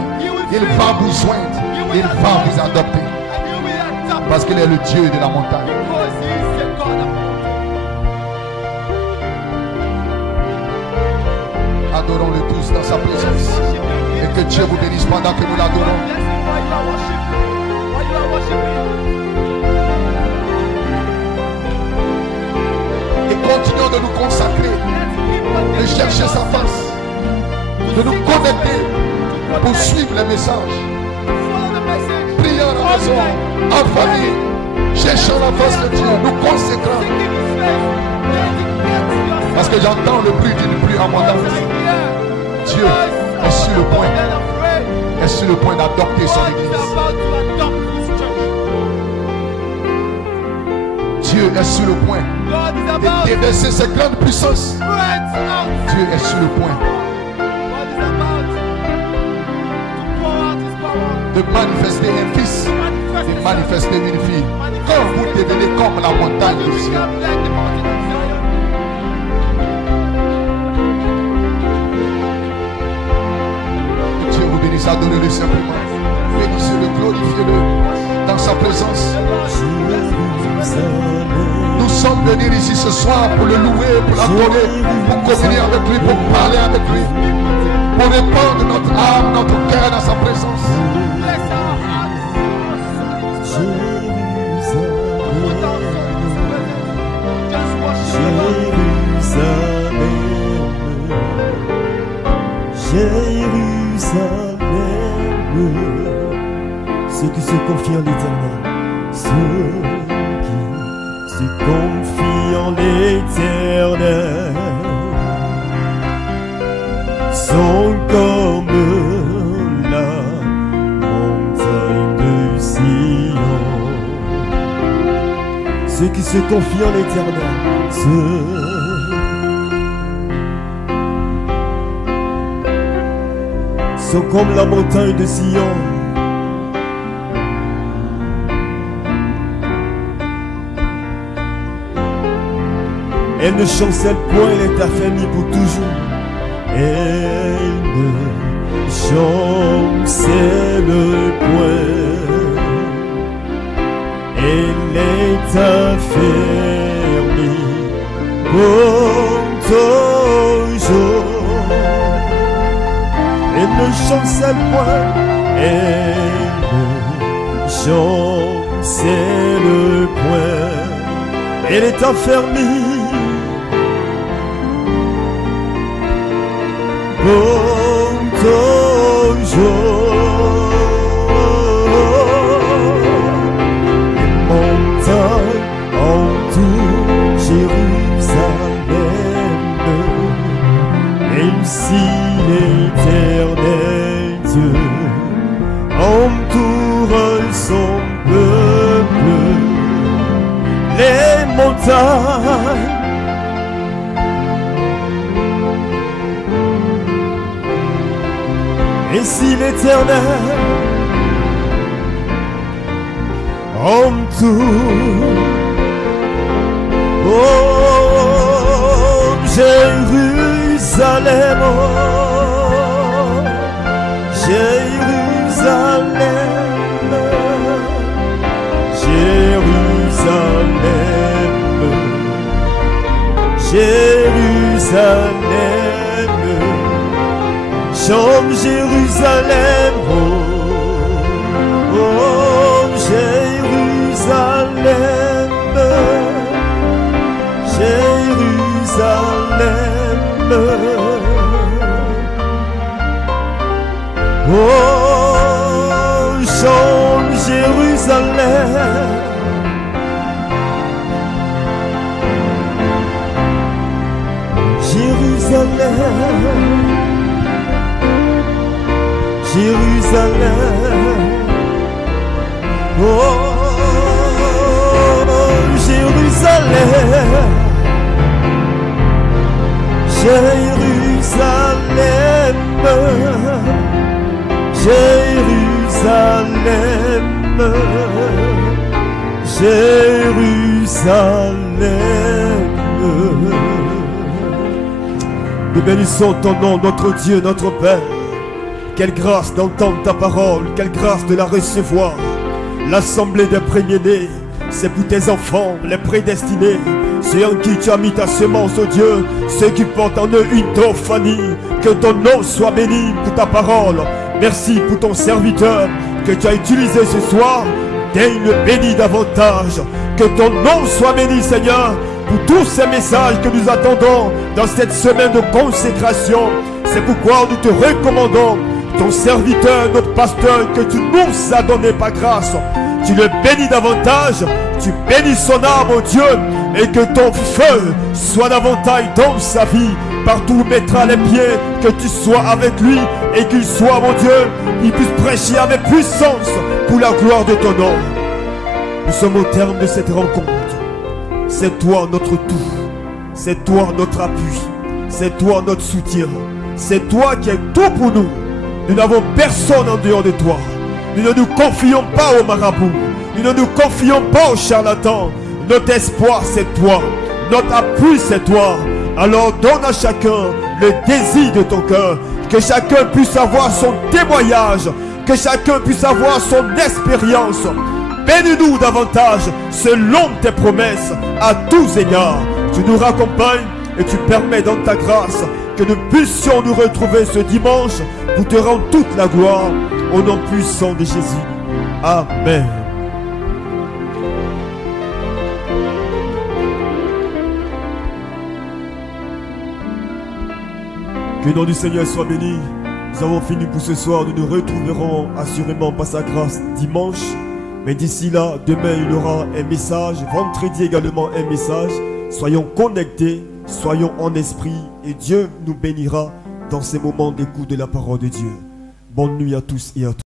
Il va vous joindre. Il va vous adopter. Parce qu'il est le Dieu de la montagne. Adorons-le tous dans sa présence. Et que Dieu vous bénisse pendant que nous l'adorons. Et continuons de nous consacrer, de chercher sa face, de nous connecter pour suivre les messages. Prions à la maison, en famille, cherchant la face de Dieu, nous consécrant. Parce que j'entends le bruit d'une pluie abondante. Dieu est sur le point d'adopter son église. Dieu est sur le point de déverser ses grandes puissances. Dieu est sur le point de manifester un fils, de manifester une fille. Quand vous devenez comme la montagne de Sion. Dieu vous bénisse, adorez-le simplement. Bénissez-le, glorifiez-le dans sa présence. Nous sommes venus ici ce soir pour le louer, pour l'adorer, pour communier avec lui, pour parler avec lui, pour répandre notre âme, notre cœur dans sa présence. Jérusalem, Ceux qui se confient en l'Éternel, ceux qui se confient en l'Éternel sont comme la montagne de Sion. Ceux qui se confient en l'Éternel, sont comme la montagne de Sion. Elle ne chancelle point, elle est affermie pour toujours. Elle ne chancelle point, elle est affermie pour toujours. Elle ne chancelle point, elle ne chancelle point, elle est affermie pour toujours. Les montagnes entourent Jérusalem, même si l'Éternel Dieu entoure son peuple. Les montagnes et si l'Éternel entoure, oh Jérusalem, Jérusalem, Jérusalem, Jérusalem, chante Jérusalem, oh, oh Jérusalem, Jérusalem, oh chante Jérusalem, Jérusalem, Jérusalem, oh Jérusalem, Jérusalem, Jérusalem, Jérusalem. Nous bénissons ton nom, notre Dieu, notre Père. Quelle grâce d'entendre ta parole, quelle grâce de la recevoir. L'assemblée des premiers-nés, c'est pour tes enfants, les prédestinés, ceux en qui tu as mis ta semence, oh Dieu, ceux qui portent en eux une théophanie. Que ton nom soit béni pour ta parole. Merci pour ton serviteur que tu as utilisé ce soir. Daigne le béni davantage. Que ton nom soit béni, Seigneur, pour tous ces messages que nous attendons dans cette semaine de consécration. C'est pourquoi nous te recommandons ton serviteur, notre pasteur, que tu nous as donné par grâce. Tu le bénis davantage, tu bénis son âme, oh Dieu, et que ton feu soit davantage dans sa vie. Partout où mettra les pieds, que tu sois avec lui et qu'il soit, mon Dieu, il puisse prêcher avec puissance pour la gloire de ton nom. Nous sommes au terme de cette rencontre. C'est toi notre tout, c'est toi notre appui, c'est toi notre soutien, c'est toi qui es tout pour nous. Nous n'avons personne en dehors de toi. Nous ne nous confions pas aux marabouts, nous ne nous confions pas aux charlatans. Notre espoir c'est toi, notre appui c'est toi. Alors donne à chacun le désir de ton cœur, que chacun puisse avoir son témoignage, que chacun puisse avoir son expérience. Bénis-nous davantage selon tes promesses à tous égards. Tu nous raccompagnes et tu permets dans ta grâce que nous puissions nous retrouver ce dimanche pour te rendre toute la gloire au nom puissant de Jésus. Amen. Que le nom du Seigneur soit béni. Nous avons fini pour ce soir. Nous nous retrouverons assurément par sa grâce dimanche. Mais d'ici là, demain il y aura un message. Vendredi également un message. Soyons connectés, soyons en esprit. Et Dieu nous bénira dans ces moments d'écoute de la parole de Dieu. Bonne nuit à tous et à toutes.